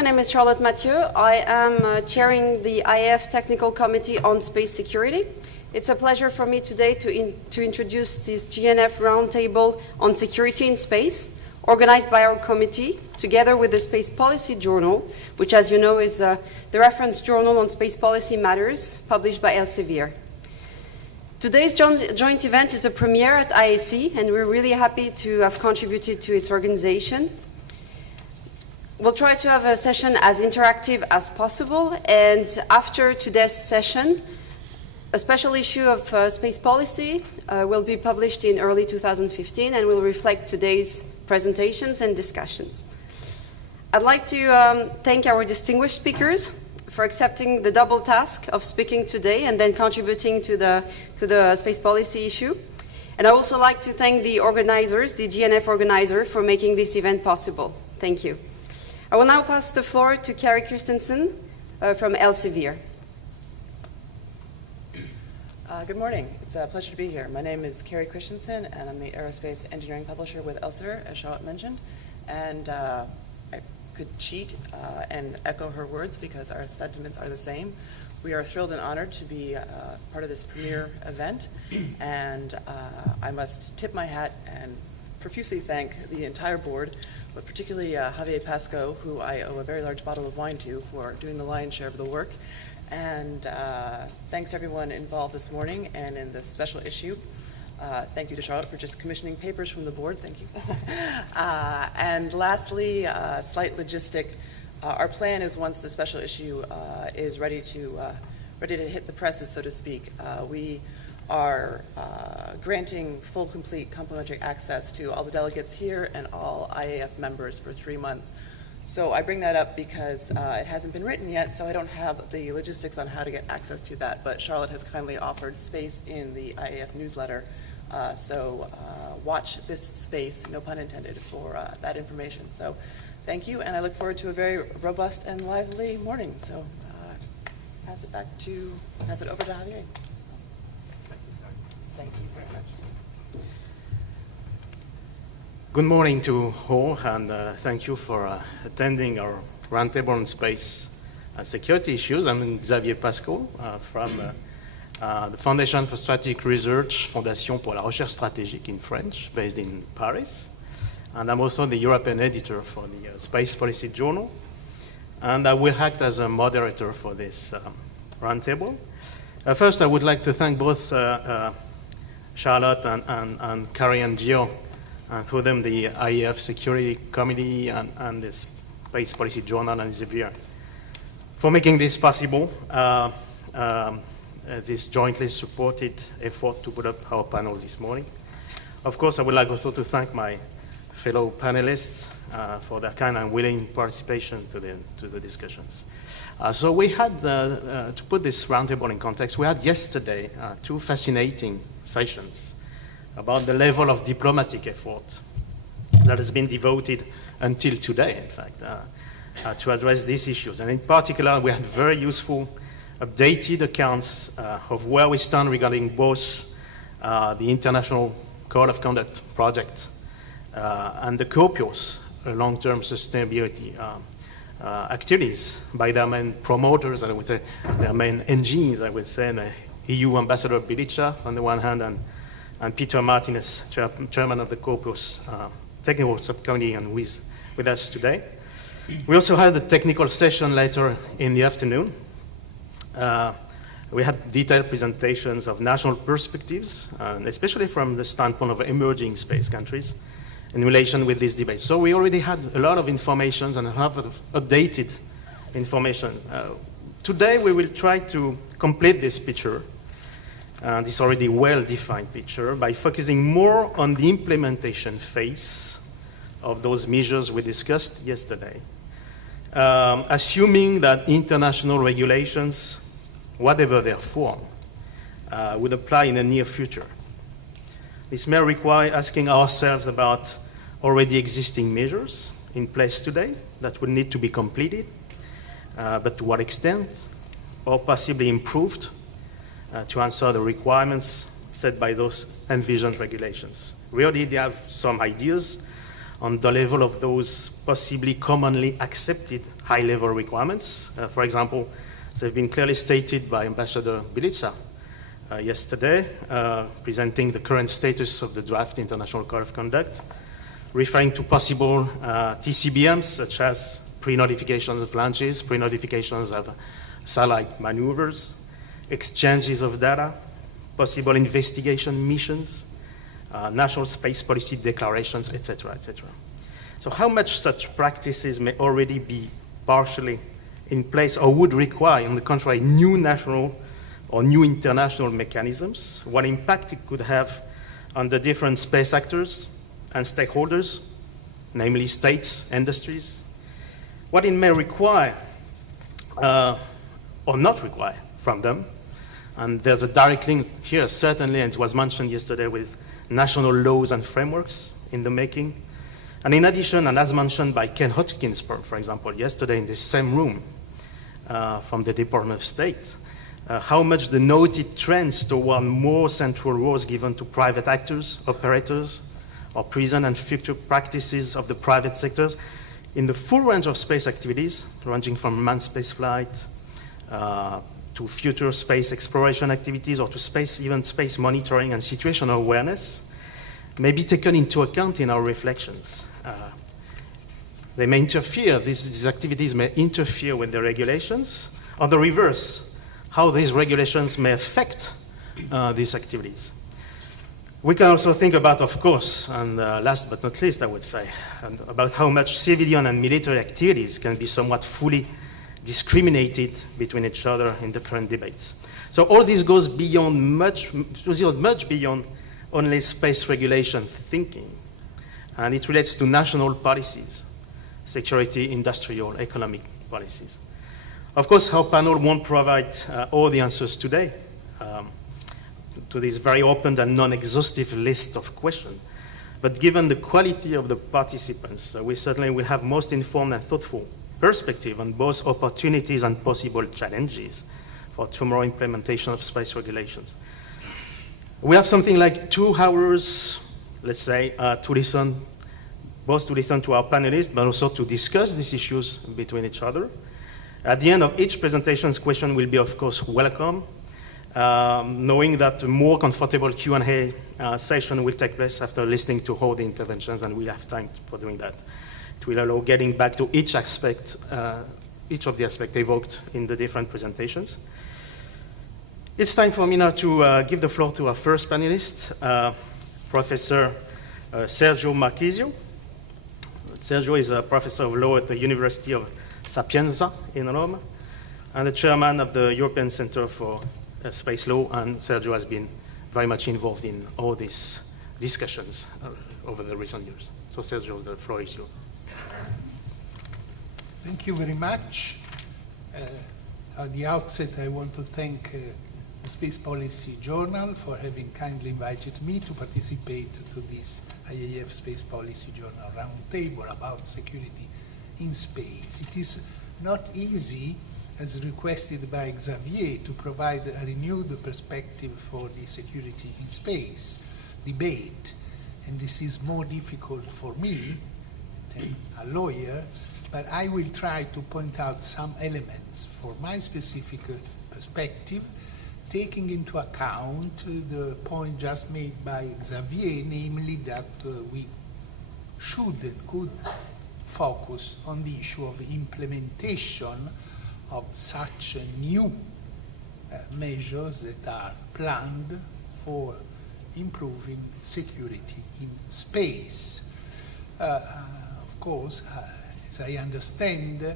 My name is Charlotte Mathieu. I am chairing the IAF Technical Committee on Space Security. It's a pleasure for me today to introduce this GNF Roundtable on Security in Space, organized by our committee, together with the Space Policy Journal, which, as you know, is the reference journal on space policy matters, published by Elsevier. Today's joint event is a premiere at IAC, and we're really happy to have contributed to its organization. We'll try to have a session as interactive as possible, and after today's session, a special issue of Space Policy will be published in early 2015 and will reflect today's presentations and discussions. I'd like to thank our distinguished speakers for accepting the double task of speaking today and then contributing to the space policy issue. And I'd also like to thank the organizers, the GNF organizer, for making this event possible. Thank you. I will now pass the floor to Carrie Christensen from Elsevier. Good morning. It's a pleasure to be here. My name is Carrie Christensen, and I'm the aerospace engineering publisher with Elsevier, as Charlotte mentioned. And I could cheat and echo her words because our sentiments are the same. We are thrilled and honored to be part of this premier event, and I must tip my hat and profusely thank the entire board, but particularly Javier Pasco, who I owe a very large bottle of wine to for doing the lion's share of the work. And thanks to everyone involved this morning and in this special issue. Thank you to Charlotte for just commissioning papers from the board. Thank you. And lastly, slight logistic. Our plan is once the special issue is ready to hit the presses, so to speak, we are granting full, complete, complimentary access to all the delegates here and all IAF members for 3 months. So I bring that up because it hasn't been written yet, so I don't have the logistics on how to get access to that, but Charlotte has kindly offered space in the IAF newsletter. So watch this space, no pun intended, for that information. So thank you, and I look forward to a very robust and lively morning. So pass it over to Javier. Thank you very much. Good morning to all, and thank you for attending our roundtable on space security issues. I'm Xavier Pasco from the Foundation for Strategic Research, Fondation pour la Recherche Stratégique in French, based in Paris. And I'm also the European editor for the Space Policy Journal. And I will act as a moderator for this roundtable. First, I would like to thank both Charlotte and Carrie and Gio, and through them the IAF Security Committee and the Space Policy Journal and Elsevier for making this possible, this jointly supported effort to put up our panel this morning. Of course, I would like also to thank my fellow panelists for their kind and willing participation to the discussions. So we had, to put this roundtable in context, we had yesterday 2 fascinating sessions about the level of diplomatic effort that has been devoted until today, in fact, to address these issues. And in particular, we had very useful updated accounts of where we stand regarding both the International Code of Conduct project and the COPIOS, long-term sustainability activities by their main promoters, and I would say their main engineers, I would say, the EU Ambassador Bilica on the one hand, and Peter Martinez, chairman of the COPIOS technical subcommittee, and with us today. We also had a technical session later in the afternoon. We had detailed presentations of national perspectives, especially from the standpoint of emerging space countries in relation with this debate. So we already had a lot of information and a lot of updated information. Today we will try to complete this picture, this already well-defined picture, by focusing more on the implementation phase of those measures we discussed yesterday, assuming that international regulations, whatever their form, would apply in the near future. This may require asking ourselves about already existing measures in place today that will need to be completed, but to what extent, or possibly improved to answer the requirements set by those envisioned regulations. We already have some ideas on the level of those possibly commonly accepted high-level requirements. For example, they've been clearly stated by Ambassador Bilica yesterday, presenting the current status of the draft International Code of Conduct, referring to possible TCBMs, such as pre-notifications of launches, pre-notifications of satellite maneuvers, exchanges of data, possible investigation missions, national space policy declarations, etc., etc. So how much such practices may already be partially in place or would require, on the contrary, new national or new international mechanisms, what impact it could have on the different space actors and stakeholders, namely states, industries, what it may require or not require from them. And there's a direct link here, certainly, and it was mentioned yesterday, with national laws and frameworks in the making. And in addition, and as mentioned by Ken Hodgkins, for example, yesterday in this same room from the Department of State, how much the noted trends toward more central roles given to private actors, operators, or present and future practices of the private sectors in the full range of space activities, ranging from manned space flight to future space exploration activities, or to even space monitoring and situational awareness, may be taken into account in our reflections. They may interfere, these activities may interfere with the regulations, or the reverse, how these regulations may affect these activities. We can also think about, of course, and last but not least, I would say, about how much civilian and military activities can be somewhat fully discriminated between each other in the current debates. So all this goes beyond much beyond only space regulation thinking, and it relates to national policies, security, industrial, economic policies. Of course, our panel won't provide all the answers today to this very open and non-exhaustive list of questions, but given the quality of the participants, we certainly will have most informed and thoughtful perspective on both opportunities and possible challenges for tomorrow implementation of space regulations. We have something like 2 hours, let's say, to listen to our panelists, but also to discuss these issues between each other. At the end of each presentation, question will be, of course, welcome, knowing that a more comfortable Q&A session will take place after listening to all the interventions, and we'll have time for doing that. It will allow getting back to each aspect, each of the aspects evoked in the different presentations. It's time for me now to give the floor to our first panelist, Professor Sergio Marchisio. Sergio is a professor of law at the University of Sapienza in Rome, and the chairman of the European Center for Space Law, and Sergio has been very much involved in all these discussions over the recent years. So Sergio, the floor is yours. Thank you very much. At the outset, I want to thank the Space Policy Journal for having kindly invited me to participate to this IAF Space Policy Journal Roundtable about security in space. It is not easy, as requested by Xavier, to provide a renewed perspective for the security in space debate. And this is more difficult for me than a lawyer, but I will try to point out some elements for my specific perspective, taking into account the point just made by Xavier, namely that we should and could focus on the issue of implementation of such new measures that are planned for improving security in space. Of course, as I understand,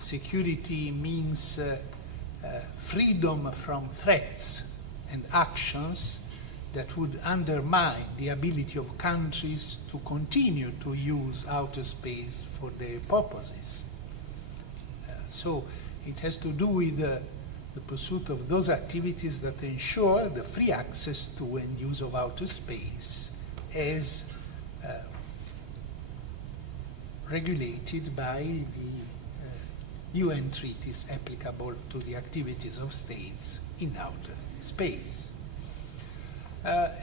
security means freedom from threats and actions that would undermine the ability of countries to continue to use outer space for their purposes. So it has to do with the pursuit of those activities that ensure the free access to and use of outer space as regulated by the UN treaties applicable to the activities of states in outer space.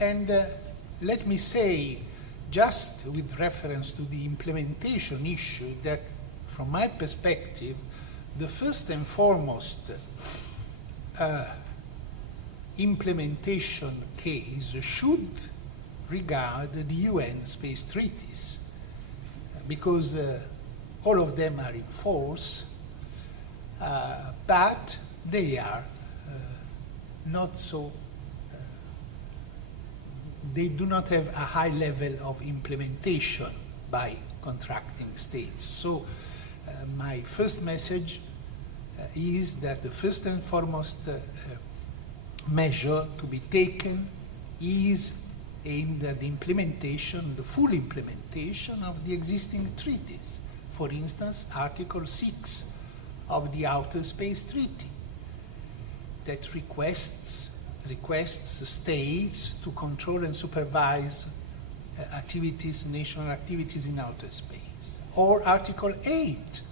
And let me say just with reference to the implementation issue, that from my perspective, the first and foremost implementation case should regard the UN space treaties, because all of them are in force, but they are not so, they do not have a high level of implementation by contracting states. So my first message is that the first and foremost measure to be taken is aimed at the implementation, the full implementation of the existing treaties. For instance, Article 6 of the Outer Space Treaty that requests states to control and supervise activities, national activities in outer space. Or Article 8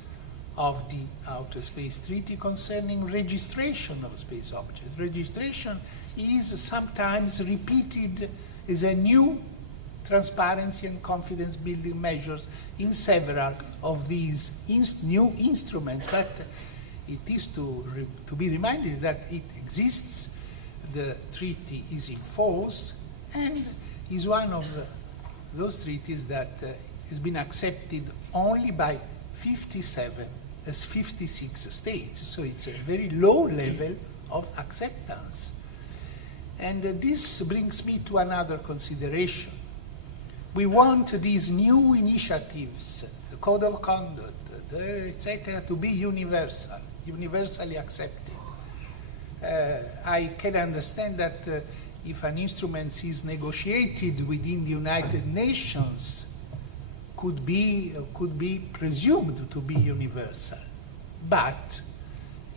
of the Outer Space Treaty concerning registration of space objects. Registration is sometimes repeated as a new transparency and confidence building measures in several of these new instruments, but it is to be reminded that it exists, the treaty is in force, and is one of those treaties that has been accepted only by 56 states, so it's a very low level of acceptance. And this brings me to another consideration. We want these new initiatives, the code of conduct, etc., to be universally accepted. I can understand that if an instrument is negotiated within the United Nations, could be presumed to be universal. But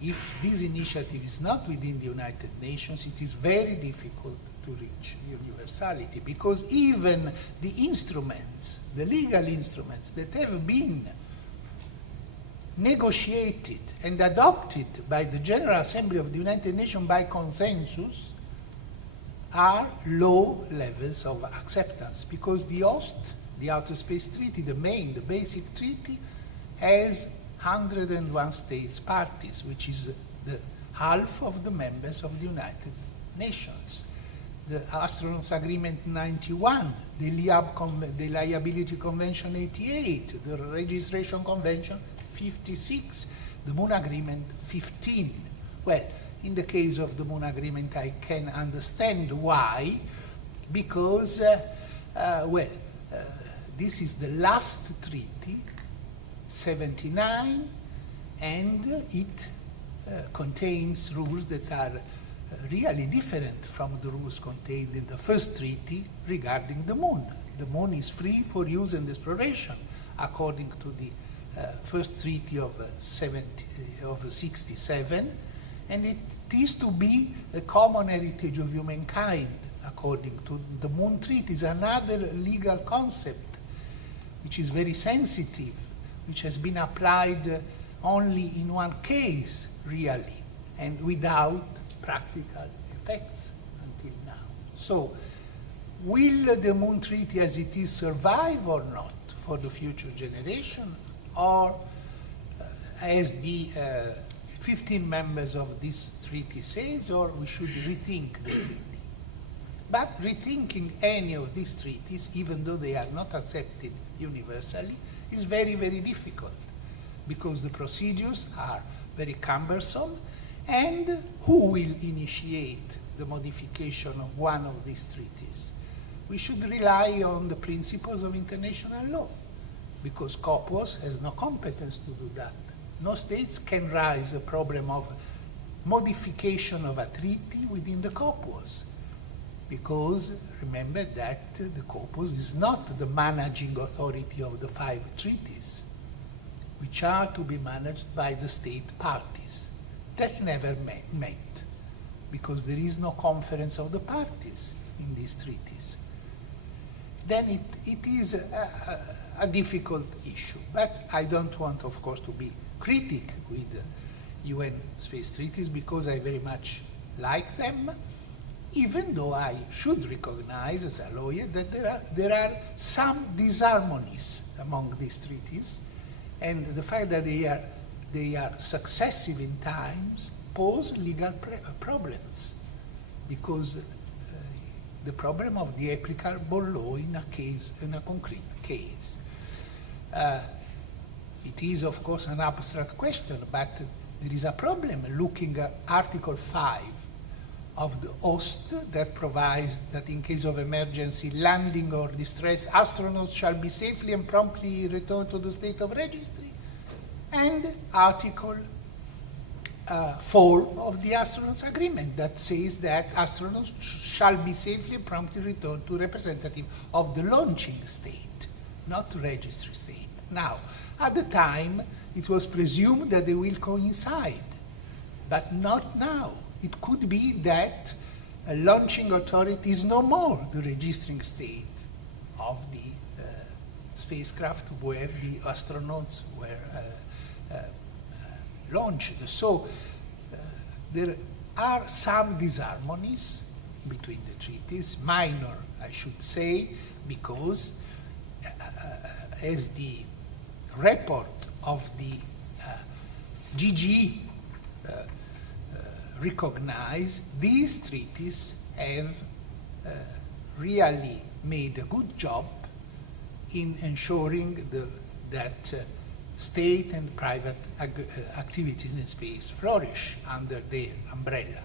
if this initiative is not within the United Nations, it is very difficult to reach universality, because even the instruments, the legal instruments that have been negotiated and adopted by the General Assembly of the United Nations by consensus are low levels of acceptance, because the Outer Space Treaty, the basic treaty, has 101 states parties, which is the half of the members of the United Nations. The Astronauts Agreement 91, the Liability Convention 88, the Registration Convention 56, the Moon Agreement 15. Well, in the case of the Moon Agreement, I can understand why, because, this is the last treaty, 79, and it contains rules that are really different from the rules contained in the first treaty regarding the Moon. The Moon is free for use and exploration, according to the first treaty of 67, and it is to be a common heritage of humankind, according to the Moon Treaty. Is another legal concept which is very sensitive, which has been applied only in one case, really, and without practical effects until now. So, will the Moon Treaty as it is survive or not for the future generation, or as the 15 members of this treaty says, or we should rethink the treaty? But rethinking any of these treaties, even though they are not accepted universally, is very, very difficult, because the procedures are very cumbersome, and who will initiate the modification of one of these treaties? We should rely on the principles of international law, because COPUOS has no competence to do that. No states can raise a problem of modification of a treaty within the COPUOS, because remember that the COPUOS is not the managing authority of the 5 treaties, which are to be managed by the state parties. That never met, because there is no conference of the parties in these treaties. Then it is a difficult issue. But I don't want, of course, to be critic with UN space treaties, because I very much like them. even though I should recognize as a lawyer that there are some disharmonies among these treaties, and the fact that they are successive in times pose legal problems, because the problem of the applicable law in a concrete case. It is, of course, an abstract question, but there is a problem looking at Article 5 of the OST that provides that in case of emergency, landing or distress, astronauts shall be safely and promptly returned to the state of registry, and Article 4 of the astronauts agreement that says that astronauts shall be safely and promptly returned to representative of the launching state, not registry state. Now, at the time, it was presumed that they will coincide, but not now. It could be that a launching authority is no more the registering state of the spacecraft where the astronauts were launched. So there are some disharmonies between the treaties, minor, I should say, because as the report of the GGE recognize, these treaties have really made a good job in ensuring that state and private activities in space flourish under their umbrella.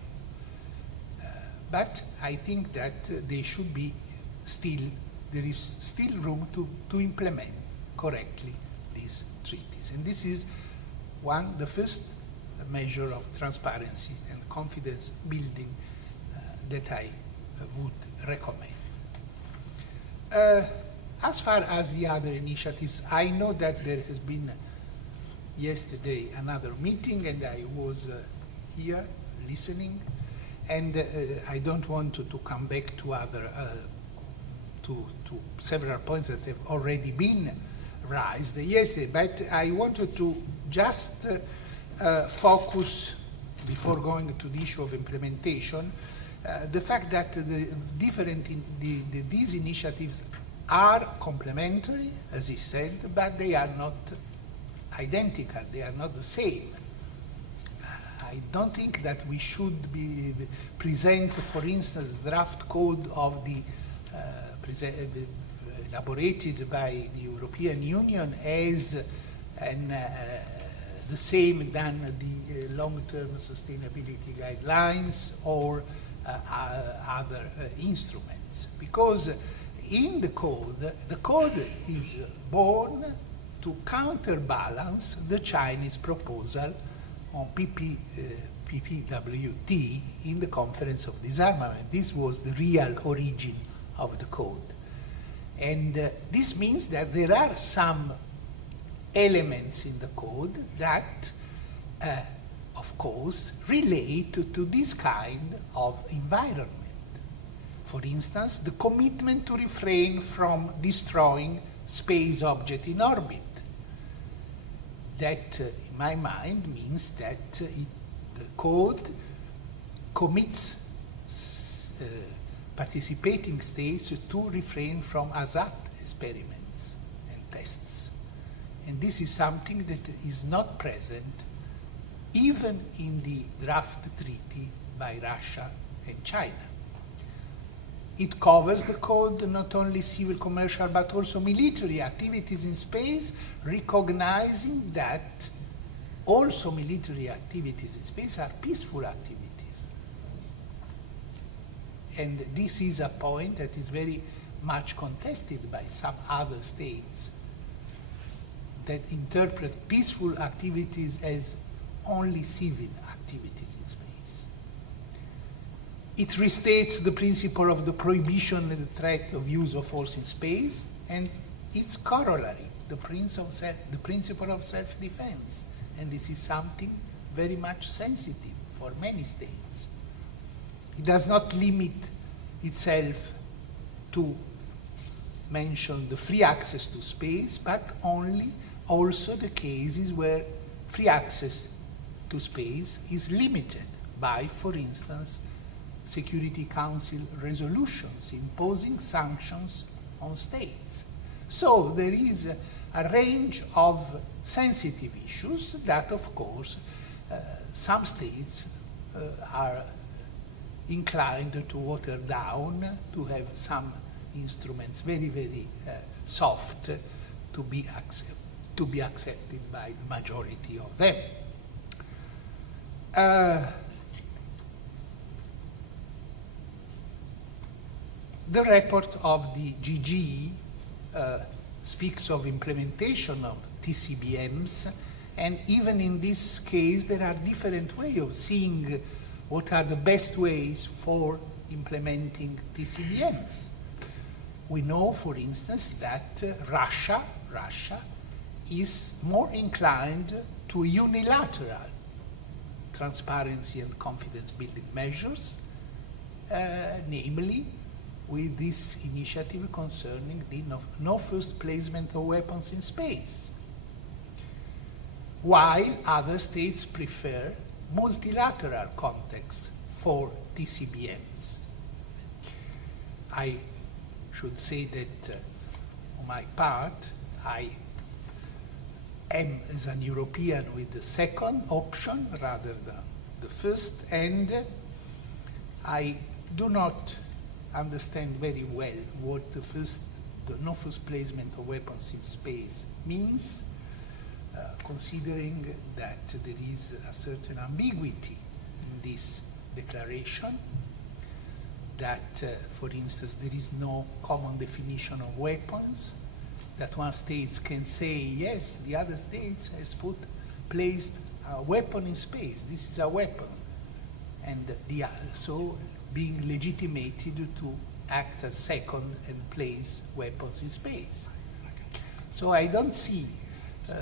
But I think that they should be there is still room to implement correctly these treaties. And this is the first measure of transparency and confidence building that I would recommend. As far as the other initiatives, I know that there has been yesterday another meeting, and I was here listening, and I don't want to come back to other to several points that have already been raised yesterday, but I wanted to just focus, before going to the issue of implementation, the fact that these initiatives are complementary, as he said, but they are not identical, they are not the same. I don't think that we should present, for instance, draft code of the elaborated by the European Union as the same than the long-term sustainability guidelines or other instruments, because in the code is born to counterbalance the Chinese proposal on PPWT in the Conference of Disarmament. This was the real origin of the code. And this means that there are some elements in the code that, of course, relate to this kind of environment. For instance, the commitment to refrain from destroying space objects in orbit. That, in my mind, means that the code commits participating states to refrain from hazard experiments and tests. And this is something that is not present even in the draft treaty by Russia and China. It covers the code not only civil, commercial, but also military activities in space, recognizing that also military activities in space are peaceful activities. And this is a point that is very much contested by some other states that interpret peaceful activities as only civil activities in space. It restates the principle of the prohibition and the threat of use of force in space, and its corollary, the principle of self-defense. And this is something very much sensitive for many states. It does not limit itself to mention the free access to space, but only also the cases where free access to space is limited by, for instance, Security Council resolutions imposing sanctions on states. So there is a range of sensitive issues that, of course, some states are inclined to water down, to have some instruments very, very soft to be accepted by the majority of them. The report of the GG speaks of implementation of TCBMs, and even in this case there are different ways of seeing what are the best ways for implementing TCBMs. We know, for instance, that Russia is more inclined to unilateral transparency and confidence building measures, namely with this initiative concerning the no first placement of weapons in space, while other states prefer multilateral context for TCBMs. I should say that on my part, I am as an European with the second option rather than the first, and I do not understand very well what the no first placement of weapons in space means, considering that there is a certain ambiguity in this declaration, that, for instance, there is no common definition of weapons, that one state can say, yes, the other state has placed a weapon in space, this is a weapon, and so being legitimated to act as second and place weapons in space. So I don't see the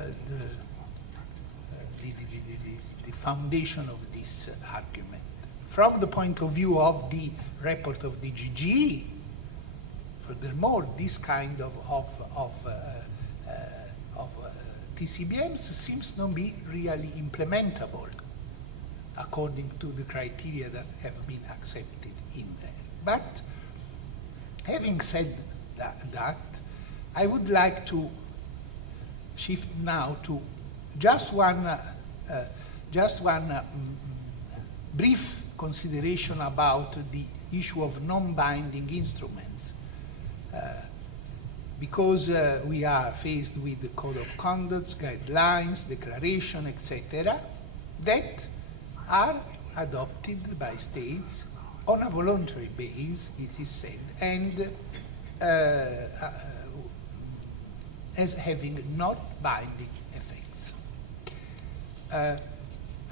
foundation of this argument. From the point of view of the report of the GGE, furthermore, this kind of TCBMs seems not be really implementable according to the criteria that have been accepted in there. But having said that, I would like to shift now to just one brief consideration about the issue of non-binding instruments, because we are faced with the code of conduct, guidelines, declaration, etc., that are adopted by states on a voluntary basis, it is said, and as having not binding effects.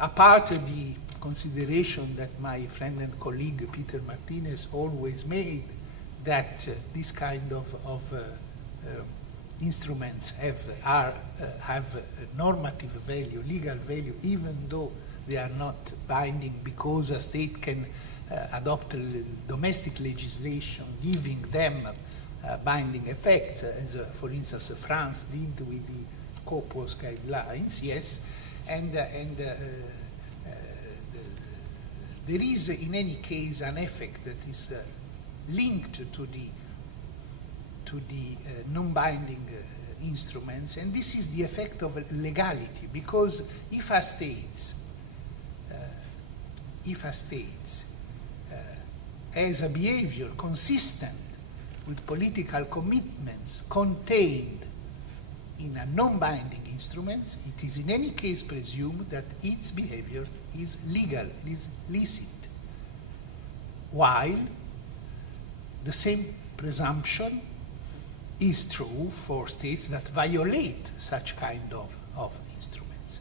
Apart the consideration that my friend and colleague Peter Martinez always made, that this kind of instruments have normative value, legal value, even though they are not binding, because a state can adopt domestic legislation giving them binding effects, as for instance France did with the COPOS guidelines, yes, and there is in any case an effect that is linked to the non-binding instruments, and this is the effect of legality, because if a state has a behavior consistent with political commitments contained in a non-binding instrument, it is in any case presumed that its behavior is legal, is licit, while the same presumption is true for states that violate such kind of instruments.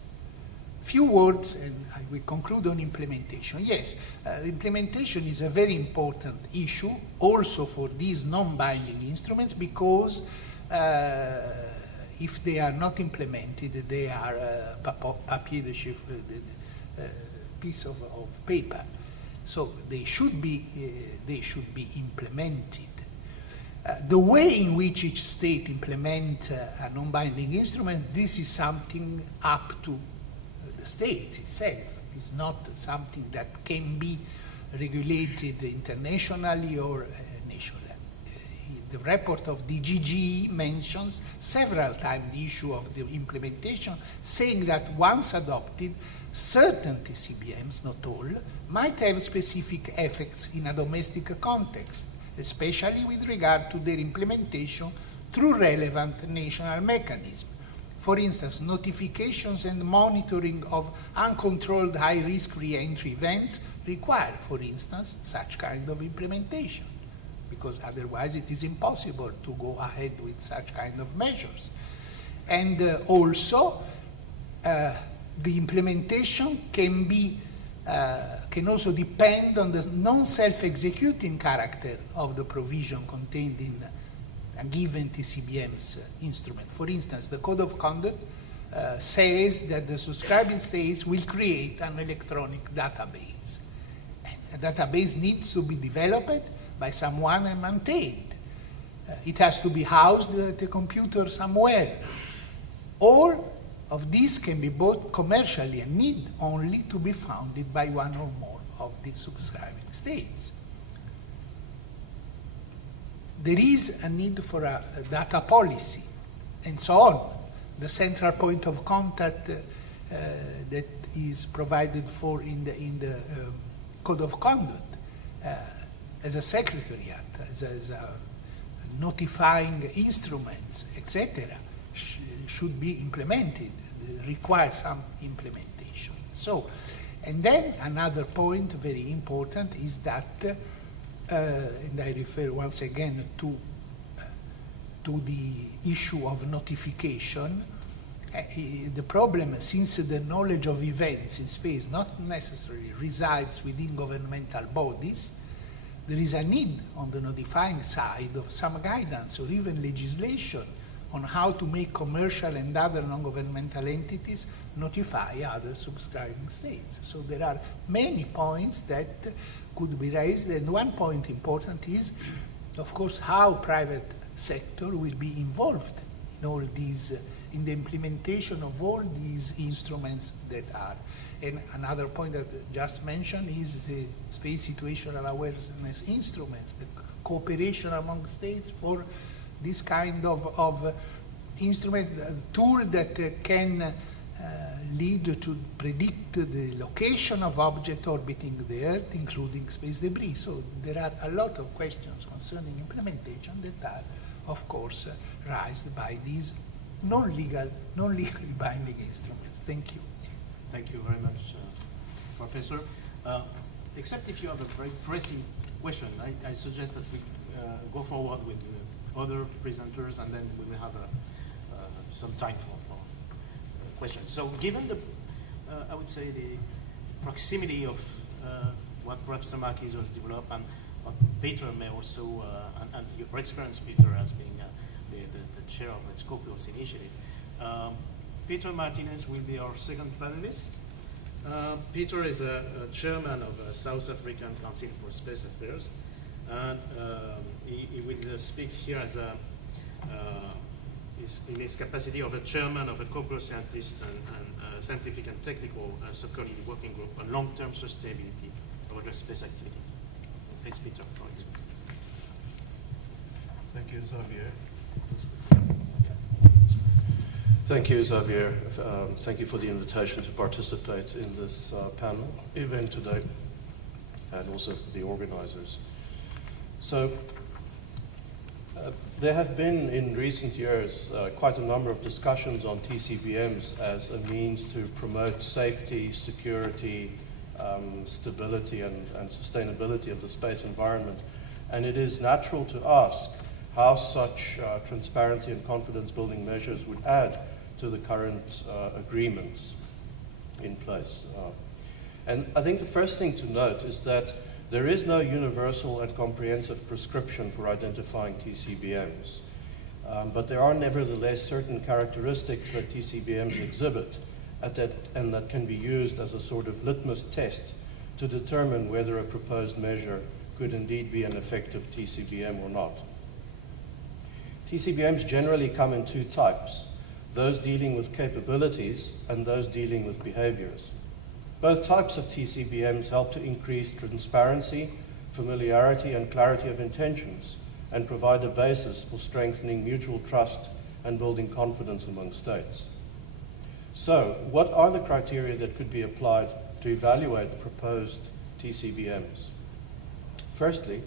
Few words, and I will conclude on implementation. Yes, implementation is a very important issue also for these non-binding instruments, because if they are not implemented, they are papier de chiffre, piece of paper. So they should be implemented. The way in which each state implements a non-binding instrument, this is something up to the state itself. It's not something that can be regulated internationally or nationally. The report of the DGGE mentions several times the issue of the implementation, saying that once adopted, certain TCBMs, not all, might have specific effects in a domestic context, especially with regard to their implementation through relevant national mechanisms. For instance, notifications and monitoring of uncontrolled high-risk re-entry events require, for instance, such kind of implementation, because otherwise it is impossible to go ahead with such kind of measures. And also, the implementation can also depend on the non-self-executing character of the provision contained in a given TCBM's instrument. For instance, the Code of Conduct says that the subscribing states will create an electronic database. And a database needs to be developed by someone and maintained. It has to be housed at a computer somewhere. All of these can be bought commercially and need only to be founded by one or more of the subscribing states. There is a need for a data policy, and so on. The central point of contact that is provided for in the Code of Conduct as a secretariat, as a notifying instruments, etc., should be implemented, require some implementation. So, and then another point very important is that, and I refer once again to the issue of notification. The problem, since the knowledge of events in space not necessarily resides within governmental bodies, there is a need on the notifying side of some guidance or even legislation on how to make commercial and other non-governmental entities notify other subscribing states. So there are many points that could be raised, and one point important is, of course, how private sector will be involved in all these, in the implementation of all these instruments that are. And another point that just mentioned is the space situational awareness instruments, the cooperation among states for this kind of instrument, tool that can lead to predict the location of objects orbiting the Earth, including space debris. So there are a lot of questions concerning implementation that are, of course, raised by these non-legally binding instruments. Thank you. Thank you very much, Professor. Except if you have a very pressing question, I suggest that we go forward with other presenters, and then we will have some time for questions. So given the, I would say, the proximity of what Professor Marquis has developed, and what Peter may also, and your experience, Peter, as being the chair of the Scopios initiative, Peter Martinez will be our second panelist. Peter is a chairman of the South African Council for Space Affairs, and he will speak here as in his capacity of a chairman of a corporate scientist and scientific and technical subcommittee working group on long-term sustainability of other space activities. Thanks, Peter, for it. Thank you, Xavier. Thank you, Xavier. Thank you for the invitation to participate in this panel event today, and also the organizers. So, there have been in recent years quite a number of discussions on TCBMs as a means to promote safety, security, stability and sustainability of the space environment. And it is natural to ask how such transparency and confidence building measures would add to the current agreements in place. And I think the first thing to note is that there is no universal and comprehensive prescription for identifying TCBMs, but there are nevertheless certain characteristics that TCBMs exhibit and that can be used as a sort of litmus test to determine whether a proposed measure could indeed be an effective TCBM or not. TCBMs generally come in two types, those dealing with capabilities and those dealing with behaviors. Both types of TCBMs help to increase transparency, familiarity, and clarity of intentions, and provide a basis for strengthening mutual trust and building confidence among states. So, what are the criteria that could be applied to evaluate proposed TCBMs? Firstly,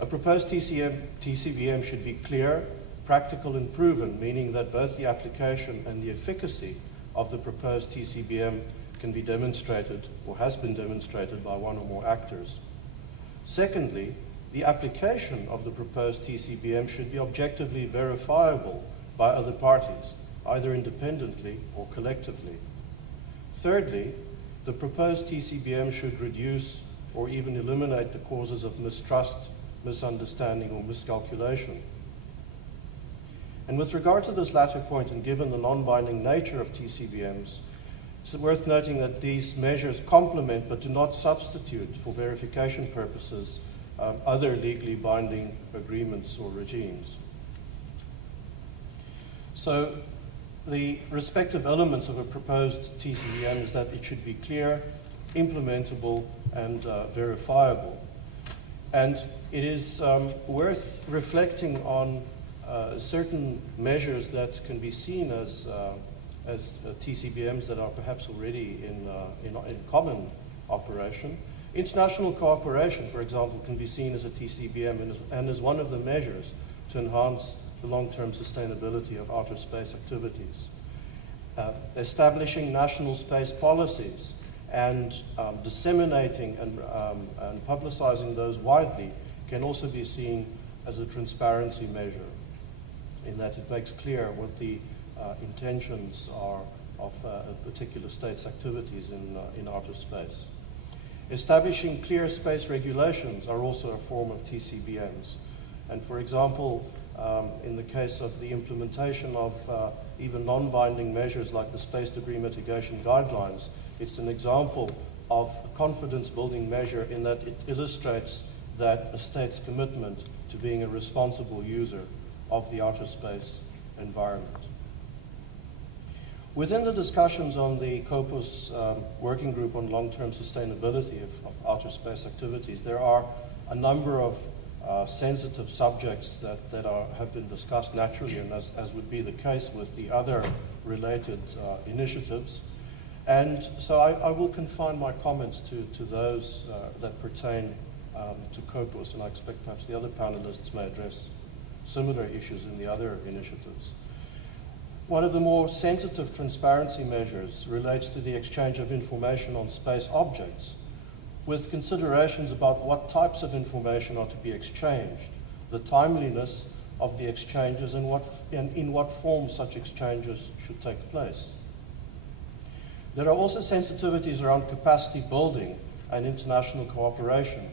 a proposed TCBM should be clear, practical, and proven, meaning that both the application and the efficacy of the proposed TCBM can be demonstrated or has been demonstrated by one or more actors. Secondly, the application of the proposed TCBM should be objectively verifiable by other parties, either independently or collectively. Thirdly, the proposed TCBM should reduce or even eliminate the causes of mistrust, misunderstanding, or miscalculation. And with regard to this latter point, and given the non-binding nature of TCBMs, it's worth noting that these measures complement but do not substitute for verification purposes other legally binding agreements or regimes. So the respective elements of a proposed TCBM is that it should be clear, implementable, and verifiable. And it is worth reflecting on certain measures that can be seen as TCBMs that are perhaps already in common operation. International cooperation, for example, can be seen as a TCBM and as one of the measures to enhance the long-term sustainability of outer space activities. Establishing national space policies and disseminating and publicizing those widely can also be seen as a transparency measure, in that it makes clear what the intentions are of a particular state's activities in outer space. Establishing clear space regulations are also a form of TCBMs. And for example, in the case of the implementation of even non-binding measures like the Space Debris Mitigation Guidelines, it's an example of a confidence-building measure in that it illustrates that a state's commitment to being a responsible user of the outer space environment. Within the discussions on the COPUS Working Group on Long-Term Sustainability of Outer Space Activities, there are a number of sensitive subjects that have been discussed naturally, and as would be the case with the other related initiatives. And so I will confine my comments to those that pertain to COPUS, and I expect perhaps the other panelists may address similar issues in the other initiatives. One of the more sensitive transparency measures relates to the exchange of information on space objects, with considerations about what types of information are to be exchanged, the timeliness of the exchanges, and in what form such exchanges should take place. There are also sensitivities around capacity building and international cooperation,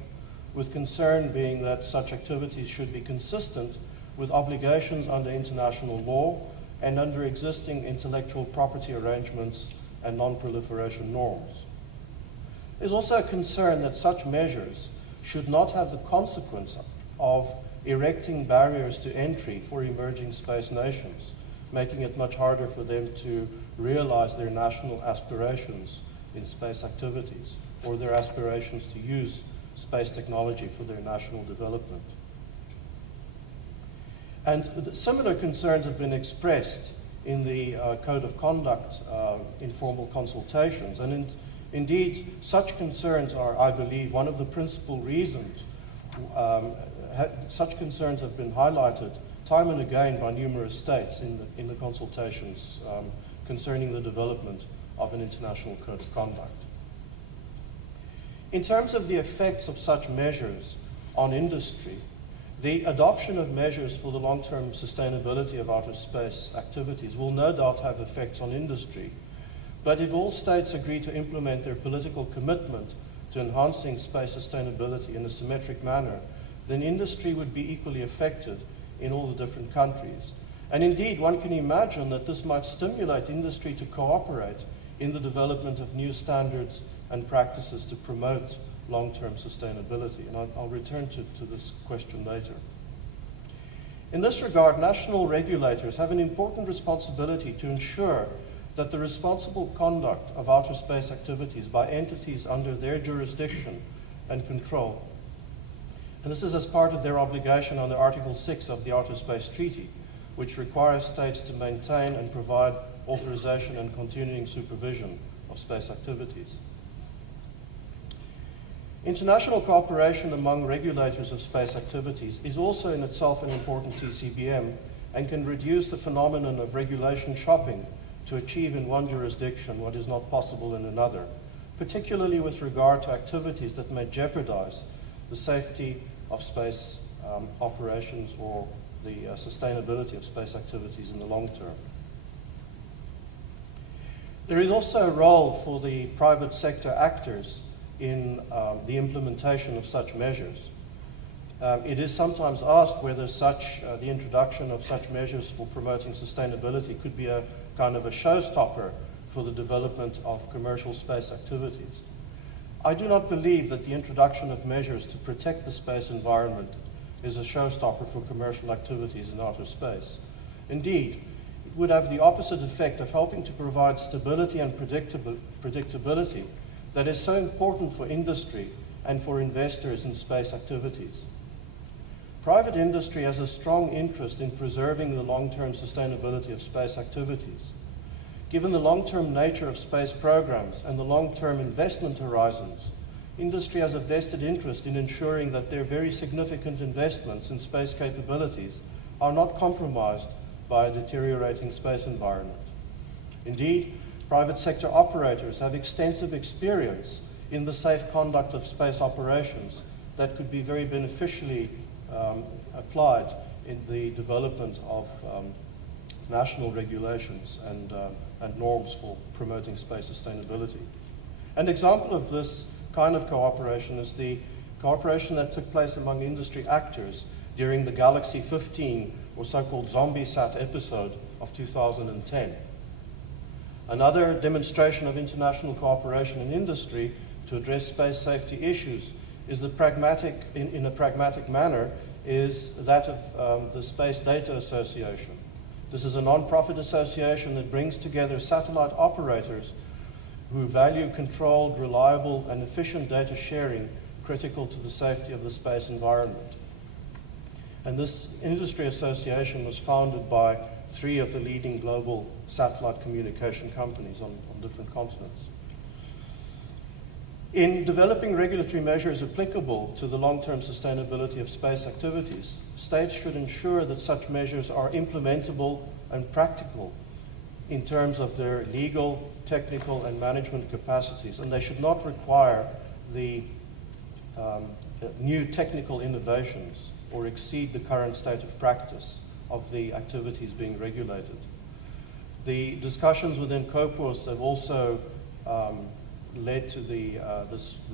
with concern being that such activities should be consistent with obligations under international law and under existing intellectual property arrangements and non-proliferation norms. There's also a concern that such measures should not have the consequence of erecting barriers to entry for emerging space nations, making it much harder for them to realize their national aspirations in space activities or their aspirations to use space technology for their national development. And similar concerns have been expressed in the Code of Conduct informal consultations. And indeed, such concerns are, I believe, one of the principal reasons such concerns have been highlighted time and again by numerous states in the consultations concerning the development of an international code of conduct. In terms of the effects of such measures on industry, the adoption of measures for the long-term sustainability of outer space activities will no doubt have effects on industry, but if all states agree to implement their political commitment to enhancing space sustainability in a symmetric manner, then industry would be equally affected in all the different countries. And indeed, one can imagine that this might stimulate industry to cooperate in the development of new standards and practices to promote long-term sustainability. And I'll return to this question later. In this regard, national regulators have an important responsibility to ensure that the responsible conduct of outer space activities by entities under their jurisdiction and control, and this is as part of their obligation under Article 6 of the Outer Space Treaty, which requires states to maintain and provide authorization and continuing supervision of space activities. International cooperation among regulators of space activities is also in itself an important TCBM and can reduce the phenomenon of regulation shopping to achieve in one jurisdiction what is not possible in another, particularly with regard to activities that may jeopardize the safety of space operations or the sustainability of space activities in the long term. There is also a role for the private sector actors in the implementation of such measures. It is sometimes asked whether the introduction of such measures for promoting sustainability could be a kind of a showstopper for the development of commercial space activities. I do not believe that the introduction of measures to protect the space environment is a showstopper for commercial activities in outer space. Indeed, it would have the opposite effect of helping to provide stability and predictability that is so important for industry and for investors in space activities. Private industry has a strong interest in preserving the long-term sustainability of space activities. Given the long-term nature of space programs and the long-term investment horizons, industry has a vested interest in ensuring that their very significant investments in space capabilities are not compromised by a deteriorating space environment. Indeed, private sector operators have extensive experience in the safe conduct of space operations that could be very beneficially applied in the development of national regulations and norms for promoting space sustainability. An example of this kind of cooperation is the cooperation that took place among industry actors during the Galaxy 15 or so-called ZombieSat episode of 2010. Another demonstration of international cooperation in industry to address space safety issues is in a pragmatic manner is that of the Space Data Association. This is a non-profit association that brings together satellite operators who value controlled, reliable, and efficient data sharing critical to the safety of the space environment. And this industry association was founded by 3 of the leading global satellite communication companies on different continents. In developing regulatory measures applicable to the long-term sustainability of space activities, states should ensure that such measures are implementable and practical in terms of their legal, technical, and management capacities, and they should not require the new technical innovations or exceed the current state of practice of the activities being regulated. The discussions within COPUOS have also led to the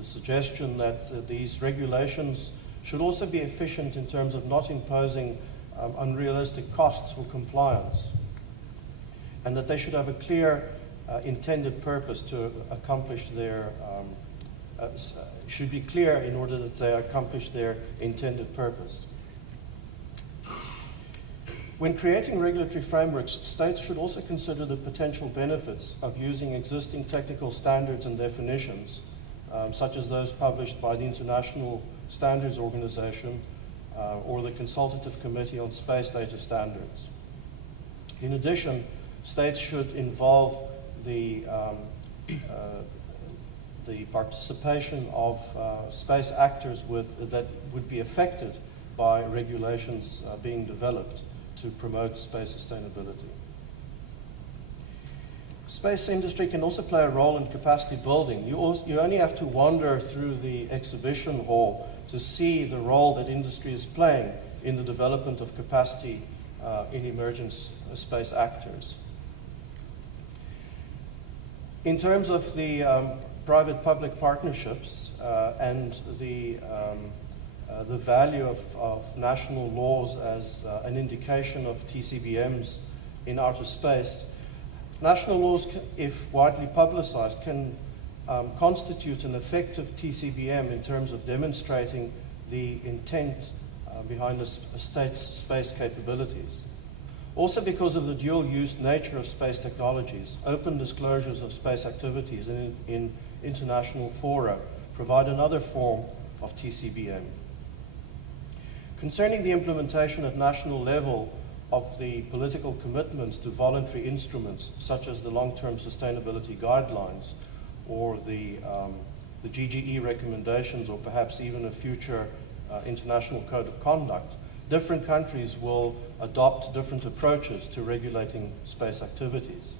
suggestion that these regulations should also be efficient in terms of not imposing unrealistic costs for compliance, and that they should have a clear intended purpose to accomplish their, should be clear in order that they accomplish their intended purpose. When creating regulatory frameworks, states should also consider the potential benefits of using existing technical standards and definitions, such as those published by the International Standards Organization or the Consultative Committee on Space Data Standards. In addition, states should involve the participation of space actors that would be affected by regulations being developed to promote space sustainability. Space industry can also play a role in capacity building. You only have to wander through the exhibition hall to see the role that industry is playing in the development of capacity in emergent space actors. In terms of the private-public partnerships and the value of national laws as an indication of TCBMs in outer space, national laws, if widely publicized, can constitute an effective TCBM in terms of demonstrating the intent behind a state's space capabilities. Also because of the dual-use nature of space technologies, open disclosures of space activities in international fora provide another form of TCBM. Concerning the implementation at national level of the political commitments to voluntary instruments such as the long-term sustainability guidelines or the GGE recommendations, or perhaps even a future international code of conduct, different countries will adopt different approaches to regulating space activities.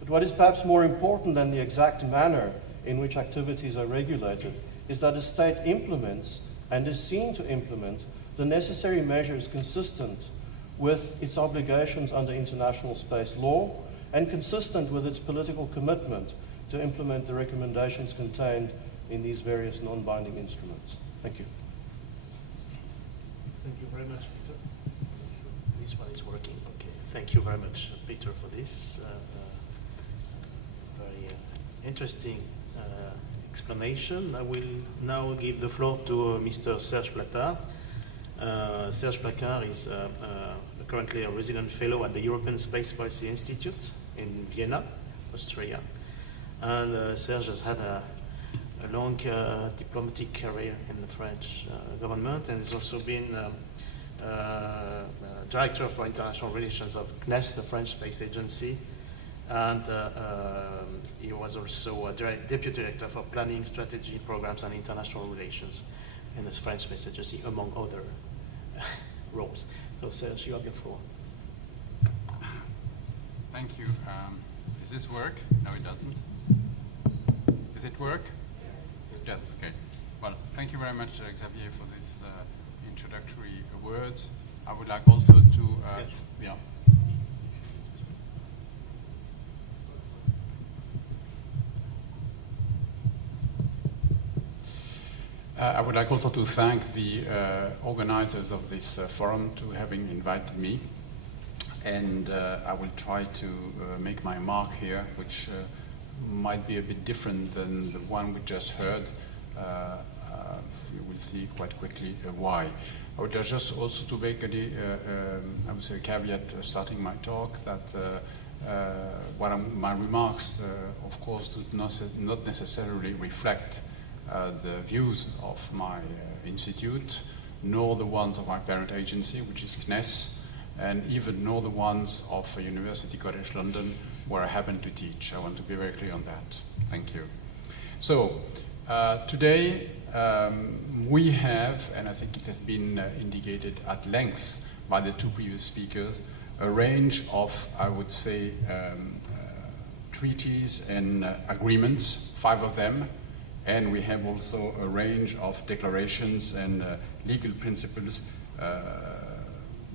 But what is perhaps more important than the exact manner in which activities are regulated is that a state implements and is seen to implement the necessary measures consistent with its obligations under international space law and consistent with its political commitment to implement the recommendations contained in these various non-binding instruments. Thank you. Thank you very much, Peter. This one is working. Okay. Thank you very much, Peter, for this very interesting explanation. I will now give the floor to Mr. Serge Plattard. Serge Plattard is currently a resident fellow at the European Space Policy Institute in Vienna, Austria. And Serge has had a long diplomatic career in the French government, and has also been Director for International Relations of GNF, the French Space Agency, and he was also a Deputy Director for Planning, Strategy, Programs and International Relations in the French Space Agency, among other roles. So Serge, you have your floor. Thank you. Does this work? No, it doesn't. Does it work? Yes. Yes, okay. Well, thank you very much, Xavier, for this introductory words. I would like also to... yeah. I would like also to thank the organizers of this forum to having invited me. And I will try to make my mark here, which might be a bit different than the one we just heard. You will see quite quickly why. I would just also to make I would say a caveat starting my talk that my remarks, of course, do not necessarily reflect the views of my institute, nor the ones of my parent agency, which is GNES, and even nor the ones of University College London, where I happen to teach. I want to be very clear on that. Thank you. So, today we have, and I think it has been indicated at length by the two previous speakers, a range of, I would say, treaties and agreements, 5 of them, and we have also a range of declarations and legal principles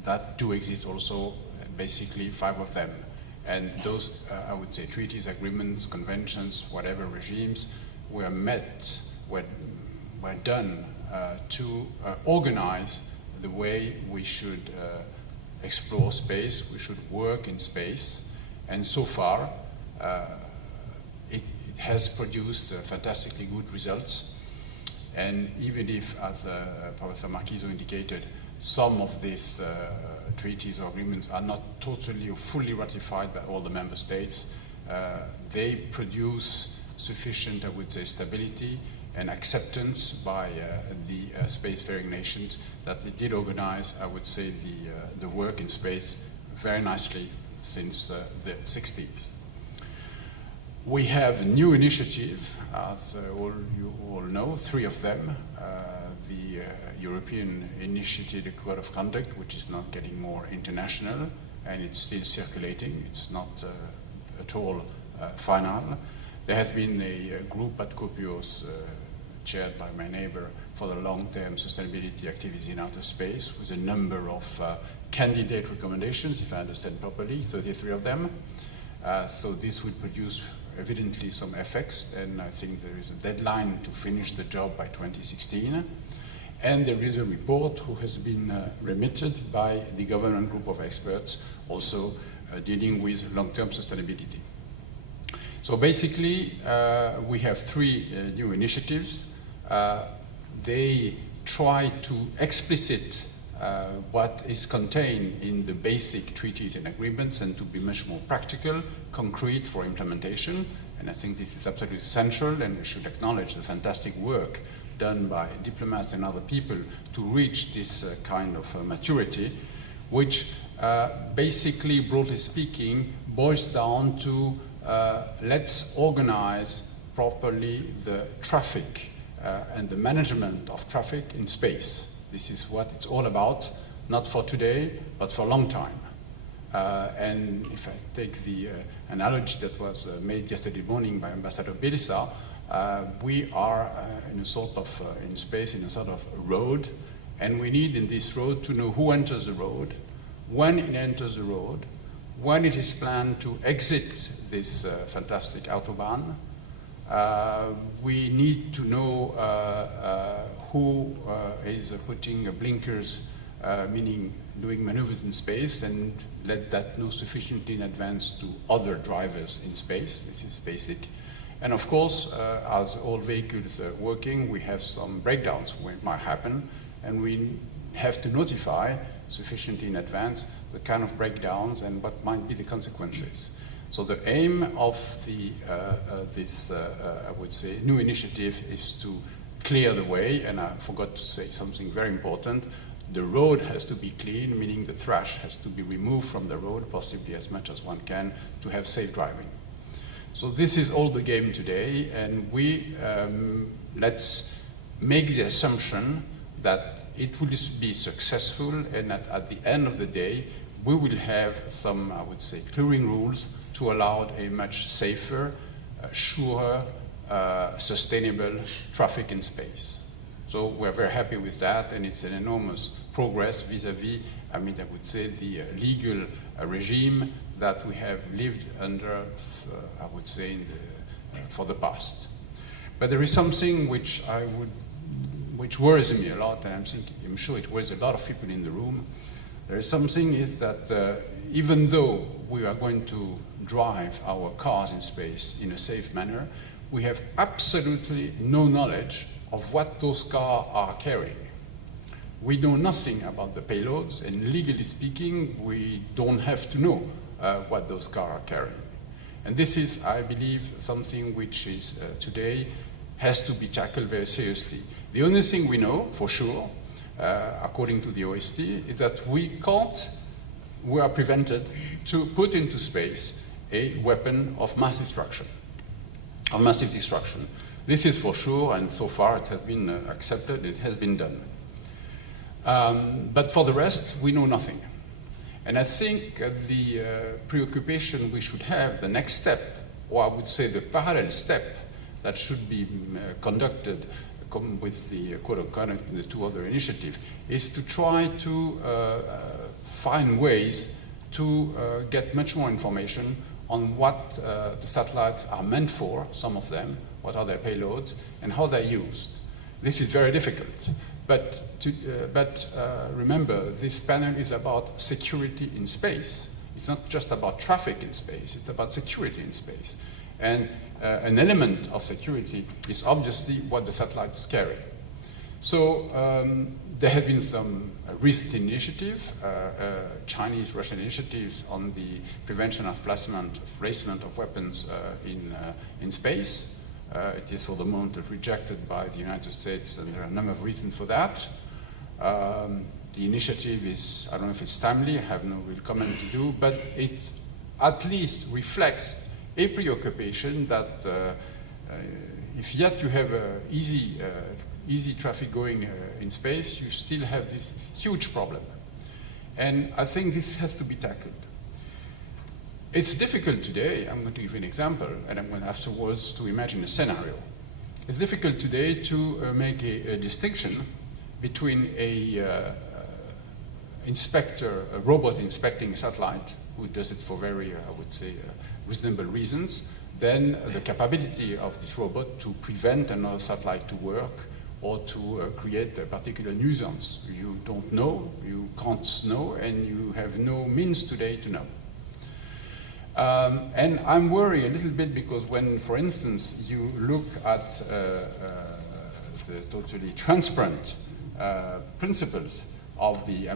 that do exist also, basically 5 of them. And those, I would say, treaties, agreements, conventions, whatever regimes, were done to organize the way we should explore space, we should work in space. And so far, it has produced fantastically good results. And even if, as Professor Marquiso indicated, some of these treaties or agreements are not totally or fully ratified by all the member states, they produce sufficient, I would say, stability and acceptance by the spacefaring nations that it did organize, I would say, the work in space very nicely since the 60s. We have a new initiative, as you all know, 3 of them. The European Initiative Code of Conduct, which is not getting more international, and it's still circulating. It's not at all final. There has been a group at Copios, chaired by my neighbor, for the long-term sustainability activities in outer space, with a number of candidate recommendations, if I understand properly, 33 of them. So this would produce evidently some effects, and I think there is a deadline to finish the job by 2016. And there is a report who has been remitted by the government group of experts, also dealing with long-term sustainability. So basically, we have 3 new initiatives. They try to explicit what is contained in the basic treaties and agreements and to be much more practical, concrete for implementation. And I think this is absolutely essential, and we should acknowledge the fantastic work done by diplomats and other people to reach this kind of maturity, which basically, broadly speaking, boils down to let's organize properly the traffic and the management of traffic in space. This is what it's all about, not for today, but for a long time. And if I take the analogy that was made yesterday morning by Ambassador Belisa, we are in a sort of, in space, in a sort of road, and we need in this road to know who enters the road, when it enters the road, when it is planned to exit this fantastic autobahn. We need to know who is putting blinkers, meaning doing maneuvers in space, and let that know sufficiently in advance to other drivers in space. This is basic. And of course, as all vehicles are working, we have some breakdowns which might happen, and we have to notify sufficiently in advance the kind of breakdowns and what might be the consequences. So the aim of this, I would say, new initiative is to clear the way, and I forgot to say something very important. The road has to be clean, meaning the trash has to be removed from the road, possibly as much as one can, to have safe driving. So this is all the game today, and we, let's make the assumption that it will be successful, and that at the end of the day, we will have some, I would say, clearing rules to allow a much safer, surer, sustainable traffic in space. So we're very happy with that, and it's an enormous progress vis-à-vis, I would say, the legal regime that we have lived under, I would say, for the past. But there is something which worries me a lot, and I'm sure it worries a lot of people in the room. There is something is that even though we are going to drive our cars in space in a safe manner, we have absolutely no knowledge of what those cars are carrying. We know nothing about the payloads, and legally speaking, we don't have to know what those cars are carrying. And this is, I believe, something which is today has to be tackled very seriously. The only thing we know for sure, according to the OST, is that we are prevented to put into space a weapon of mass destruction, of massive destruction. This is for sure, and so far it has been accepted, it has been done. But for the rest, we know nothing. And I think the preoccupation we should have, the next step, or I would say the parallel step that should be conducted with the Code of Conduct and the two other initiatives, is to try to find ways to get much more information on what the satellites are meant for, some of them, what are their payloads, and how they're used. This is very difficult. But remember, this panel is about security in space. It's not just about traffic in space, it's about security in space. And an element of security is obviously what the satellites carry. So there have been some recent initiatives, Chinese, Russian initiatives on the prevention of placement of weapons in space. It is for the moment rejected by the United States, and there are a number of reasons for that. The initiative is, I don't know if it's timely, I have no real comment to do, but it at least reflects a preoccupation that if yet you have easy traffic going in space, you still have this huge problem. And I think this has to be tackled. It's difficult today, I'm going to give you an example, and I'm going afterwards to imagine a scenario. It's difficult today to make a distinction between a robot inspecting a satellite, who does it for very, I would say, reasonable reasons, then the capability of this robot to prevent another satellite to work or to create a particular nuisance. You don't know, you can't know, and you have no means today to know. And I'm worried a little bit because when, for instance, you look at the totally transparent principles of the